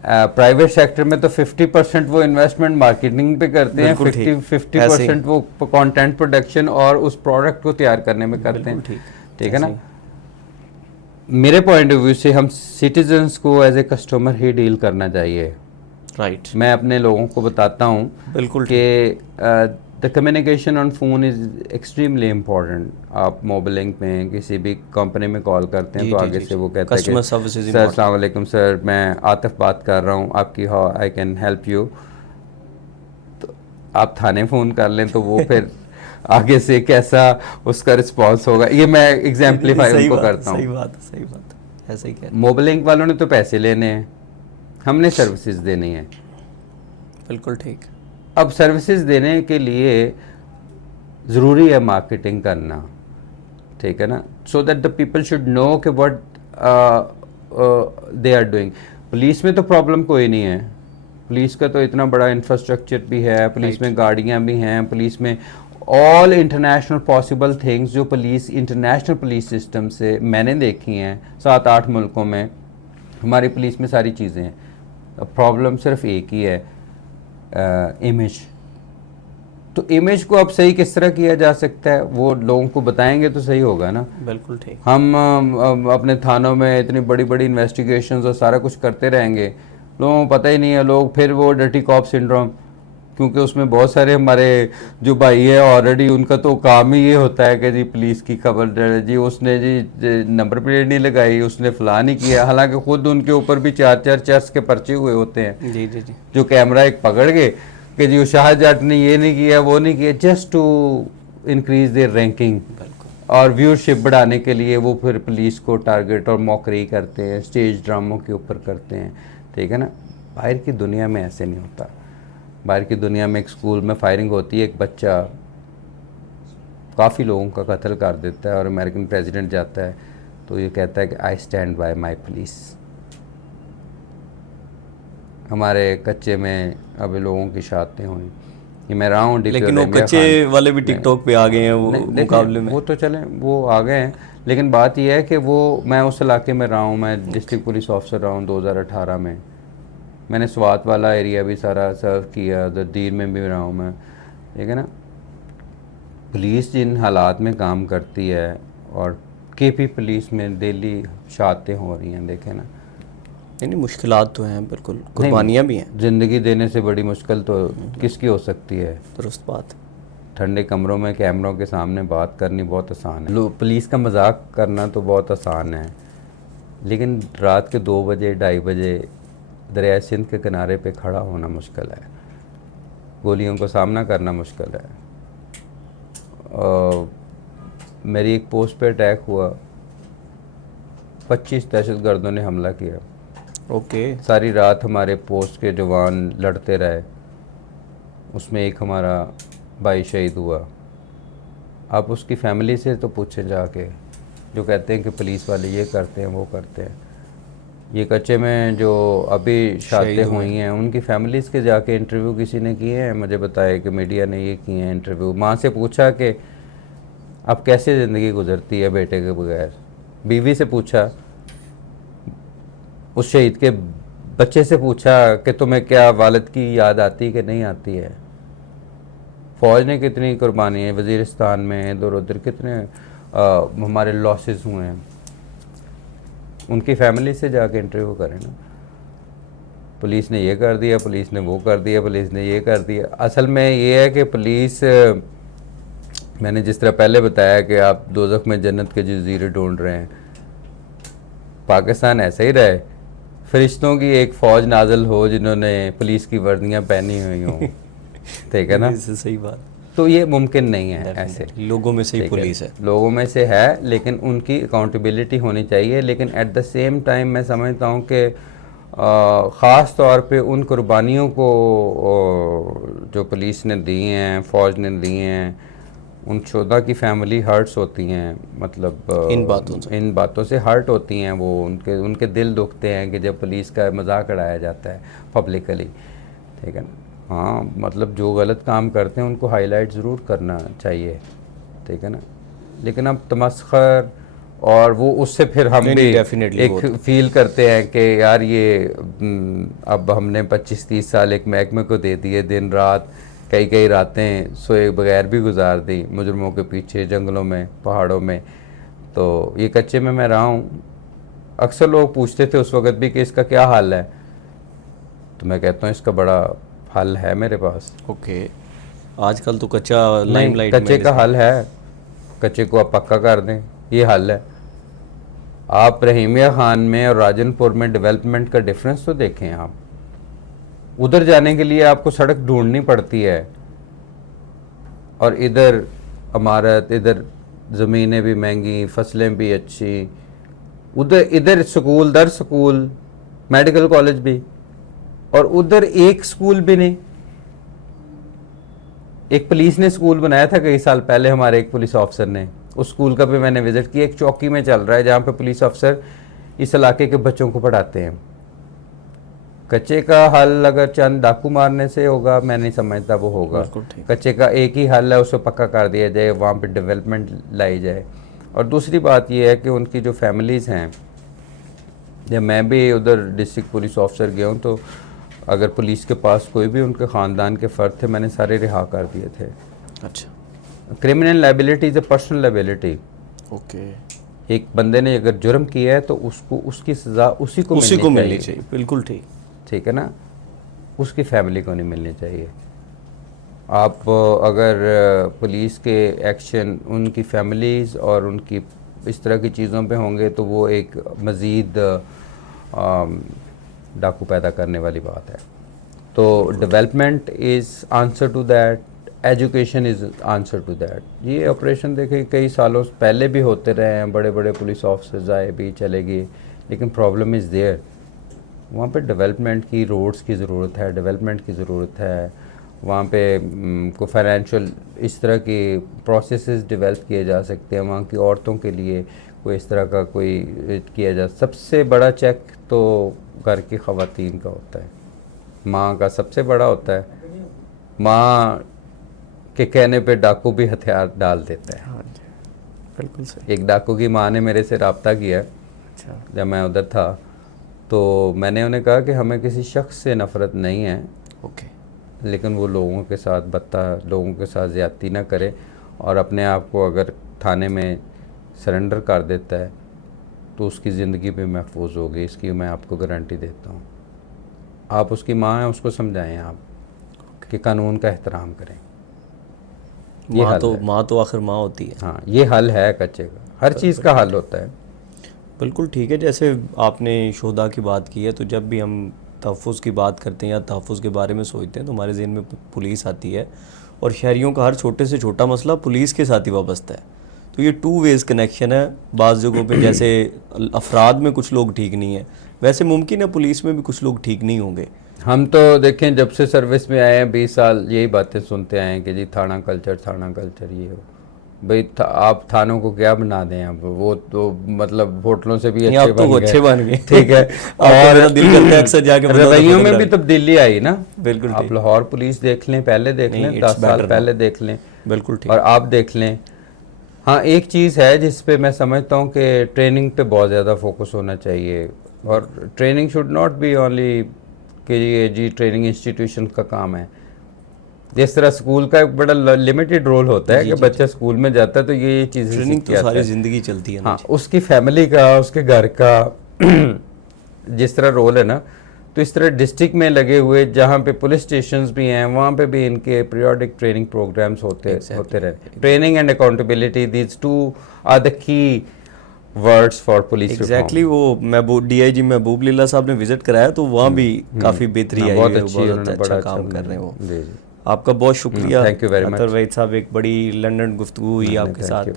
प्राइवेट सेक्टर में तो 50% वो इन्वेस्टमेंट मार्केटिंग पे करते हैं, 50% वो कंटेंट प्रोडक्शन और उस प्रोडक्ट को तैयार करने में करते हैं। ठीक है ना। मेरे पॉइंट ऑफ व्यू से हम सिटीजन्स को एज ए कस्टमर ही डील करना चाहिए। राइट। मैं अपने लोगों को बताता हूँ बिल्कुल कि the communication on phone is extremely important. आप मोबाइलिंग में किसी भी कंपनी में कॉल करते हैं तो आगे से वो कहता है कि सर अस्सलाम वालेकुम सर, मैं आतिफ बात कर रहा हूँ, आपकी how I can help you. तो आप थाने फ़ोन कर लें तो वो फिर आगे से कैसा उसका रिस्पॉन्स होगा, ये मैं एग्जाम्पलीफाई उनको करता हूँ। सही बात, सही बात, ऐसे ही कह। मोबाइलिंग वालों ने तो पैसे लेने हैं, हमने सर्विसेज देनी है। बिल्कुल ठीक। अब सर्विसेज देने के लिए ज़रूरी है मार्केटिंग करना। ठीक है ना, so that the people should know कि what they are doing. Police में तो प्रॉब्लम कोई नहीं है, पुलिस का तो इतना बड़ा इंफ्रास्ट्रक्चर भी है, पुलिस में गाड़ियाँ भी हैं, पुलिस में ऑल इंटरनेशनल पॉसिबल थिंग्स जो पुलिस इंटरनेशनल पुलिस सिस्टम से मैंने देखी हैं 7-8 मुल्कों में, हमारी पुलिस में सारी चीज़ें हैं। प्रॉब्लम सिर्फ एक ही है, इमेज। तो इमेज को अब सही किस तरह किया जा सकता है वो लोगों को बताएंगे तो सही होगा ना। बिल्कुल ठीक। हम अपने थानों में इतनी बड़ी बड़ी इन्वेस्टिगेशंस और सारा कुछ करते रहेंगे, लोगों को पता ही नहीं है, लोग फिर वो डर्टी कॉप सिंड्रोम, क्योंकि उसमें बहुत सारे हमारे जो भाई है ऑलरेडी उनका तो काम ही ये होता है कि जी पुलिस की खबर, जी उसने जी नंबर प्लेट नहीं लगाई, उसने फलां नहीं किया, हालांकि खुद उनके ऊपर भी 4-4 चर्च के पर्चे हुए होते हैं। जी जी जी। जो कैमरा एक पकड़ के कि जी शाह जाट ने ये नहीं किया वो नहीं किया, just to increase their ranking और व्यूअरशिप बढ़ाने के लिए वो फिर पुलिस को टारगेट और मॉकरी करते हैं, स्टेज ड्रामों के ऊपर करते हैं। ठीक है ना। बाहर की दुनिया में ऐसे नहीं होता। बाहर की दुनिया में एक स्कूल में फायरिंग होती है, एक बच्चा काफ़ी लोगों का कत्ल कर देता है और अमेरिकन प्रेसिडेंट जाता है तो ये कहता है कि I stand by my police. हमारे कच्चे में अभी लोगों की शादियाँ हुई, ये मैं रहा हूँ, लेकिन वो कच्चे वाले भी टिकटॉक पे आ गए हैं वो मुकाबले में। वो तो चले वो आ गए हैं, लेकिन बात यह है कि वो मैं उस इलाके में रहा हूँ, मैं डिस्ट्रिक्ट पुलिस ऑफिसर रहा हूँ 2018 में। मैंने स्वात वाला एरिया भी सारा सर्व किया, दीर में भी रहा हूँ मैं। ठीक है ना। पुलिस जिन हालात में काम करती है और केपी पुलिस में डेली शातें हो रही हैं, देखें ना। यानी मुश्किलात तो हैं, बिल्कुल कुर्बानियाँ भी हैं। ज़िंदगी देने से बड़ी मुश्किल तो किसकी हो सकती है। दुरुस्त बात। ठंडे कमरों में कैमरों के सामने बात करनी बहुत आसान है, पुलिस का मजाक करना तो बहुत आसान है, लेकिन रात के 2 बजे 2:30 बजे दरिया सिंध के किनारे पे खड़ा होना मुश्किल है, गोलियों को सामना करना मुश्किल है। मेरी एक पोस्ट पे अटैक हुआ, 25 दहशतगर्दों ने हमला किया। ओके। सारी रात हमारे पोस्ट के जवान लड़ते रहे, उसमें एक हमारा भाई शहीद हुआ। आप उसकी फैमिली से तो पूछें जाके, जो कहते हैं कि पुलिस वाले ये करते हैं वो करते हैं। ये कच्चे में जो अभी शादियाँ हुई हैं उनकी फैमिलीज़ के जाके इंटरव्यू किसी ने किए हैं, मुझे बताया कि मीडिया ने ये किए हैं इंटरव्यू। माँ से पूछा कि अब कैसे ज़िंदगी गुजरती है बेटे के बगैर, बीवी से पूछा, उस शहीद के बच्चे से पूछा कि तुम्हें क्या वालिद की याद आती कि नहीं आती है। फ़ौज ने कितनी कुर्बानी है वज़ीरिस्तान में, इधर उधर कितने हमारे लॉसेस हुए हैं, उनकी फैमिली से जाके इंटरव्यू करें ना। पुलिस ने ये कर दिया, पुलिस ने वो कर दिया, पुलिस ने ये कर दिया। असल में ये है कि पुलिस, मैंने जिस तरह पहले बताया कि आप दोज़ख में जन्नत के जज़ीरे ढूंढ रहे हैं, पाकिस्तान ऐसे ही रहे, फरिश्तों की एक फ़ौज नाजल हो जिन्होंने पुलिस की वर्दियाँ पहनी हुई हों। ठीक है ना। सही बात। तो ये मुमकिन नहीं है, ऐसे लोगों में से ही पुलिस है, लोगों में से है, लेकिन उनकी अकाउंटेबिलिटी होनी चाहिए। लेकिन एट द सेम टाइम मैं समझता हूँ कि ख़ास तौर पे उन कुर्बानियों को जो पुलिस ने दी हैं, फ़ौज ने दी हैं, उन शुहदा की फैमिली हर्ट्स होती हैं, मतलब इन बातों से हर्ट होती हैं वो, उनके दिल दुखते हैं कि जब पुलिस का मजाक उड़ाया जाता है पब्लिकली। ठीक है ना। हाँ, मतलब जो गलत काम करते हैं उनको हाईलाइट ज़रूर करना चाहिए, ठीक है ना। लेकिन अब तमस्खर और वो उससे फिर हम नहीं, भी नहीं, definitely एक वो तो। फील करते हैं कि यार ये अब हमने 25-30 साल एक महकमे को दे दिए, दिन रात कई कई रातें सोए बगैर भी गुजार दी मुजरमों के पीछे, जंगलों में, पहाड़ों में। तो ये कच्चे में मैं रहा हूँ। अक्सर लोग पूछते थे उस वक़्त भी कि इसका क्या हल है, तो मैं कहता हूँ इसका बड़ा हल है मेरे पास। ओके, आजकल तो कच्चा नहीं, लाइमलाइट में कच्चे का हल है, कच्चे को आप पक्का कर दें, ये हल है। आप रहीमिया खान में और राजनपुर में डेवलपमेंट का डिफरेंस तो देखें आप। उधर जाने के लिए आपको सड़क ढूंढनी पड़ती है और इधर इमारत, इधर ज़मीनें भी महंगी, फसलें भी अच्छी, उधर इधर स्कूल दर स्कूल, मेडिकल कॉलेज भी, और उधर एक स्कूल भी नहीं। एक पुलिस ने स्कूल बनाया था कई साल पहले, हमारे एक पुलिस ऑफिसर ने, उस स्कूल का भी मैंने विज़िट किया। एक चौकी में चल रहा है जहाँ पे पुलिस ऑफिसर इस इलाके के बच्चों को पढ़ाते हैं। कच्चे का हल अगर चंद डाकू मारने से होगा, मैं नहीं समझता वो होगा। बिल्कुल ठीक। कच्चे का एक ही हल है, उसे पक्का कर दिया जाए, वहाँ पे डेवलपमेंट लाई जाए। और दूसरी बात ये है कि उनकी जो फैमिलीज़ हैं, या मैं भी उधर डिस्ट्रिक्ट पुलिस ऑफिसर गया हूँ, तो अगर पुलिस के पास कोई भी उनके ख़ानदान के फ़र्द थे, मैंने सारे रिहा कर दिए थे। अच्छा, criminal liability is a personal liability. Okay, एक बंदे ने अगर जुर्म किया है तो उसको उसकी सज़ा उसी को मिलनी चाहिए। बिल्कुल ठीक। ठीक है ना, उसकी फैमिली को नहीं मिलनी चाहिए। आप अगर पुलिस के एक्शन उनकी फैमिलीज़ और उनकी इस तरह की चीज़ों पे होंगे तो वो एक मज़ीद डाकू पैदा करने वाली बात है। तो development is answer to that, education is answer to that. ये ऑपरेशन देखें कई सालों पहले भी होते रहे हैं, बड़े बड़े पुलिस ऑफिसर्स आए भी चले गए, लेकिन प्रॉब्लम इज़ देयर। वहाँ पे डेवलपमेंट की, रोड्स की ज़रूरत है, डेवलपमेंट की ज़रूरत है। वहाँ पे को फाइनेंशियल इस तरह की प्रोसेसेस डेवलप किए जा सकते हैं। वहाँ की औरतों के लिए कोई इस तरह का कोई किया जा। सबसे बड़ा चेक तो घर की ख़वातीन का होता है, माँ का सबसे बड़ा होता है। माँ के कहने पे डाकू भी हथियार डाल देता है। हाँ जी, बिल्कुल सही। एक डाकू की माँ ने मेरे से रब्ता किया अच्छा, जब मैं उधर था, तो मैंने उन्हें कहा कि हमें किसी शख्स से नफ़रत नहीं है, ओके, लेकिन वो लोगों के साथ लोगों के साथ ज़्यादती ना करे, और अपने आप को अगर थाने में सरेंडर कर देता है तो उसकी ज़िंदगी भी महफूज होगी, इसकी मैं आपको गारंटी देता हूँ। आप उसकी माँ हैं, उसको समझाएं आप कि कानून का एहतराम करें। ये हल है। माँ तो आखिर माँ होती है। हाँ, ये हल है कच्चे का, हर चीज़ का हल होता है। बिल्कुल ठीक है। जैसे आपने शोधा की बात की है, तो जब भी हम तहफ़्फ़ुज़ की बात करते हैं या तहफ़्फ़ुज़ के बारे में सोचते हैं तो हमारे ज़हन में पुलिस आती है, और शहरियों का हर छोटे से छोटा मसला पुलिस के साथ ही वाबस्ता है। तो ये टू वेज़ कनेक्शन है। बाज़ जगहों पे जैसे अफराद में कुछ लोग ठीक नहीं है, वैसे मुमकिन है पुलिस में भी कुछ लोग ठीक नहीं होंगे। हम तो देखें जब से सर्विस में आए हैं 20 साल यही बातें सुनते आए हैं कि जी थाना कल्चर ये हो। भाई आप थानों को क्या बना दें, अब वो तो मतलब होटलों से भी आप तो अच्छे बन गए। ठीक है। और मेरा दिल करता है अक्सर जाके रवैयों में भी तब्दीली आई ना। बिल्कुल आप ठीक। लाहौर पुलिस देख लें, पहले देख नहीं, लें, it's 10 साल better पहले now। देख लें, बिल्कुल ठीक। और आप देख लें। हाँ, एक चीज़ है जिस पे मैं समझता हूँ कि ट्रेनिंग पे बहुत ज़्यादा फोकस होना चाहिए, और training should not be only कि ये जी ट्रेनिंग इंस्टीट्यूशन का काम है। जिस तरह स्कूल का एक बड़ा लिमिटेड रोल होता है कि बच्चा स्कूल में जाता है तो ये चीज़ें ट्रेनिंग सीख के तो आता सारी है। ज़िंदगी चलती है ना। हाँ, उसकी फैमिली का, उसके घर का जिस तरह रोल है ना, तो इस तरह डिस्ट्रिक्ट में लगे हुए जहाँ पे पुलिस स्टेशंस भी हैं वहाँ पे भी इनके पीरियोडिक ट्रेनिंग प्रोग्राम्स होते रहे। Training and accountability, these two are the key words for police. Exactly, वो DIG महबूब लीला साहब ने विजिट कराया तो वहाँ भी काफ़ी बेहतरी आई बहुत है, अच्छी, बहुत उन्होंने अच्छा बड़ा काम अच्छा कर रहे हैं वो। जी जी, आपका बहुत शुक्रिया। Thank you very much. Athar Waheed साहब, एक बड़ी लंदन गुफ्तगू हुई आपके साथ।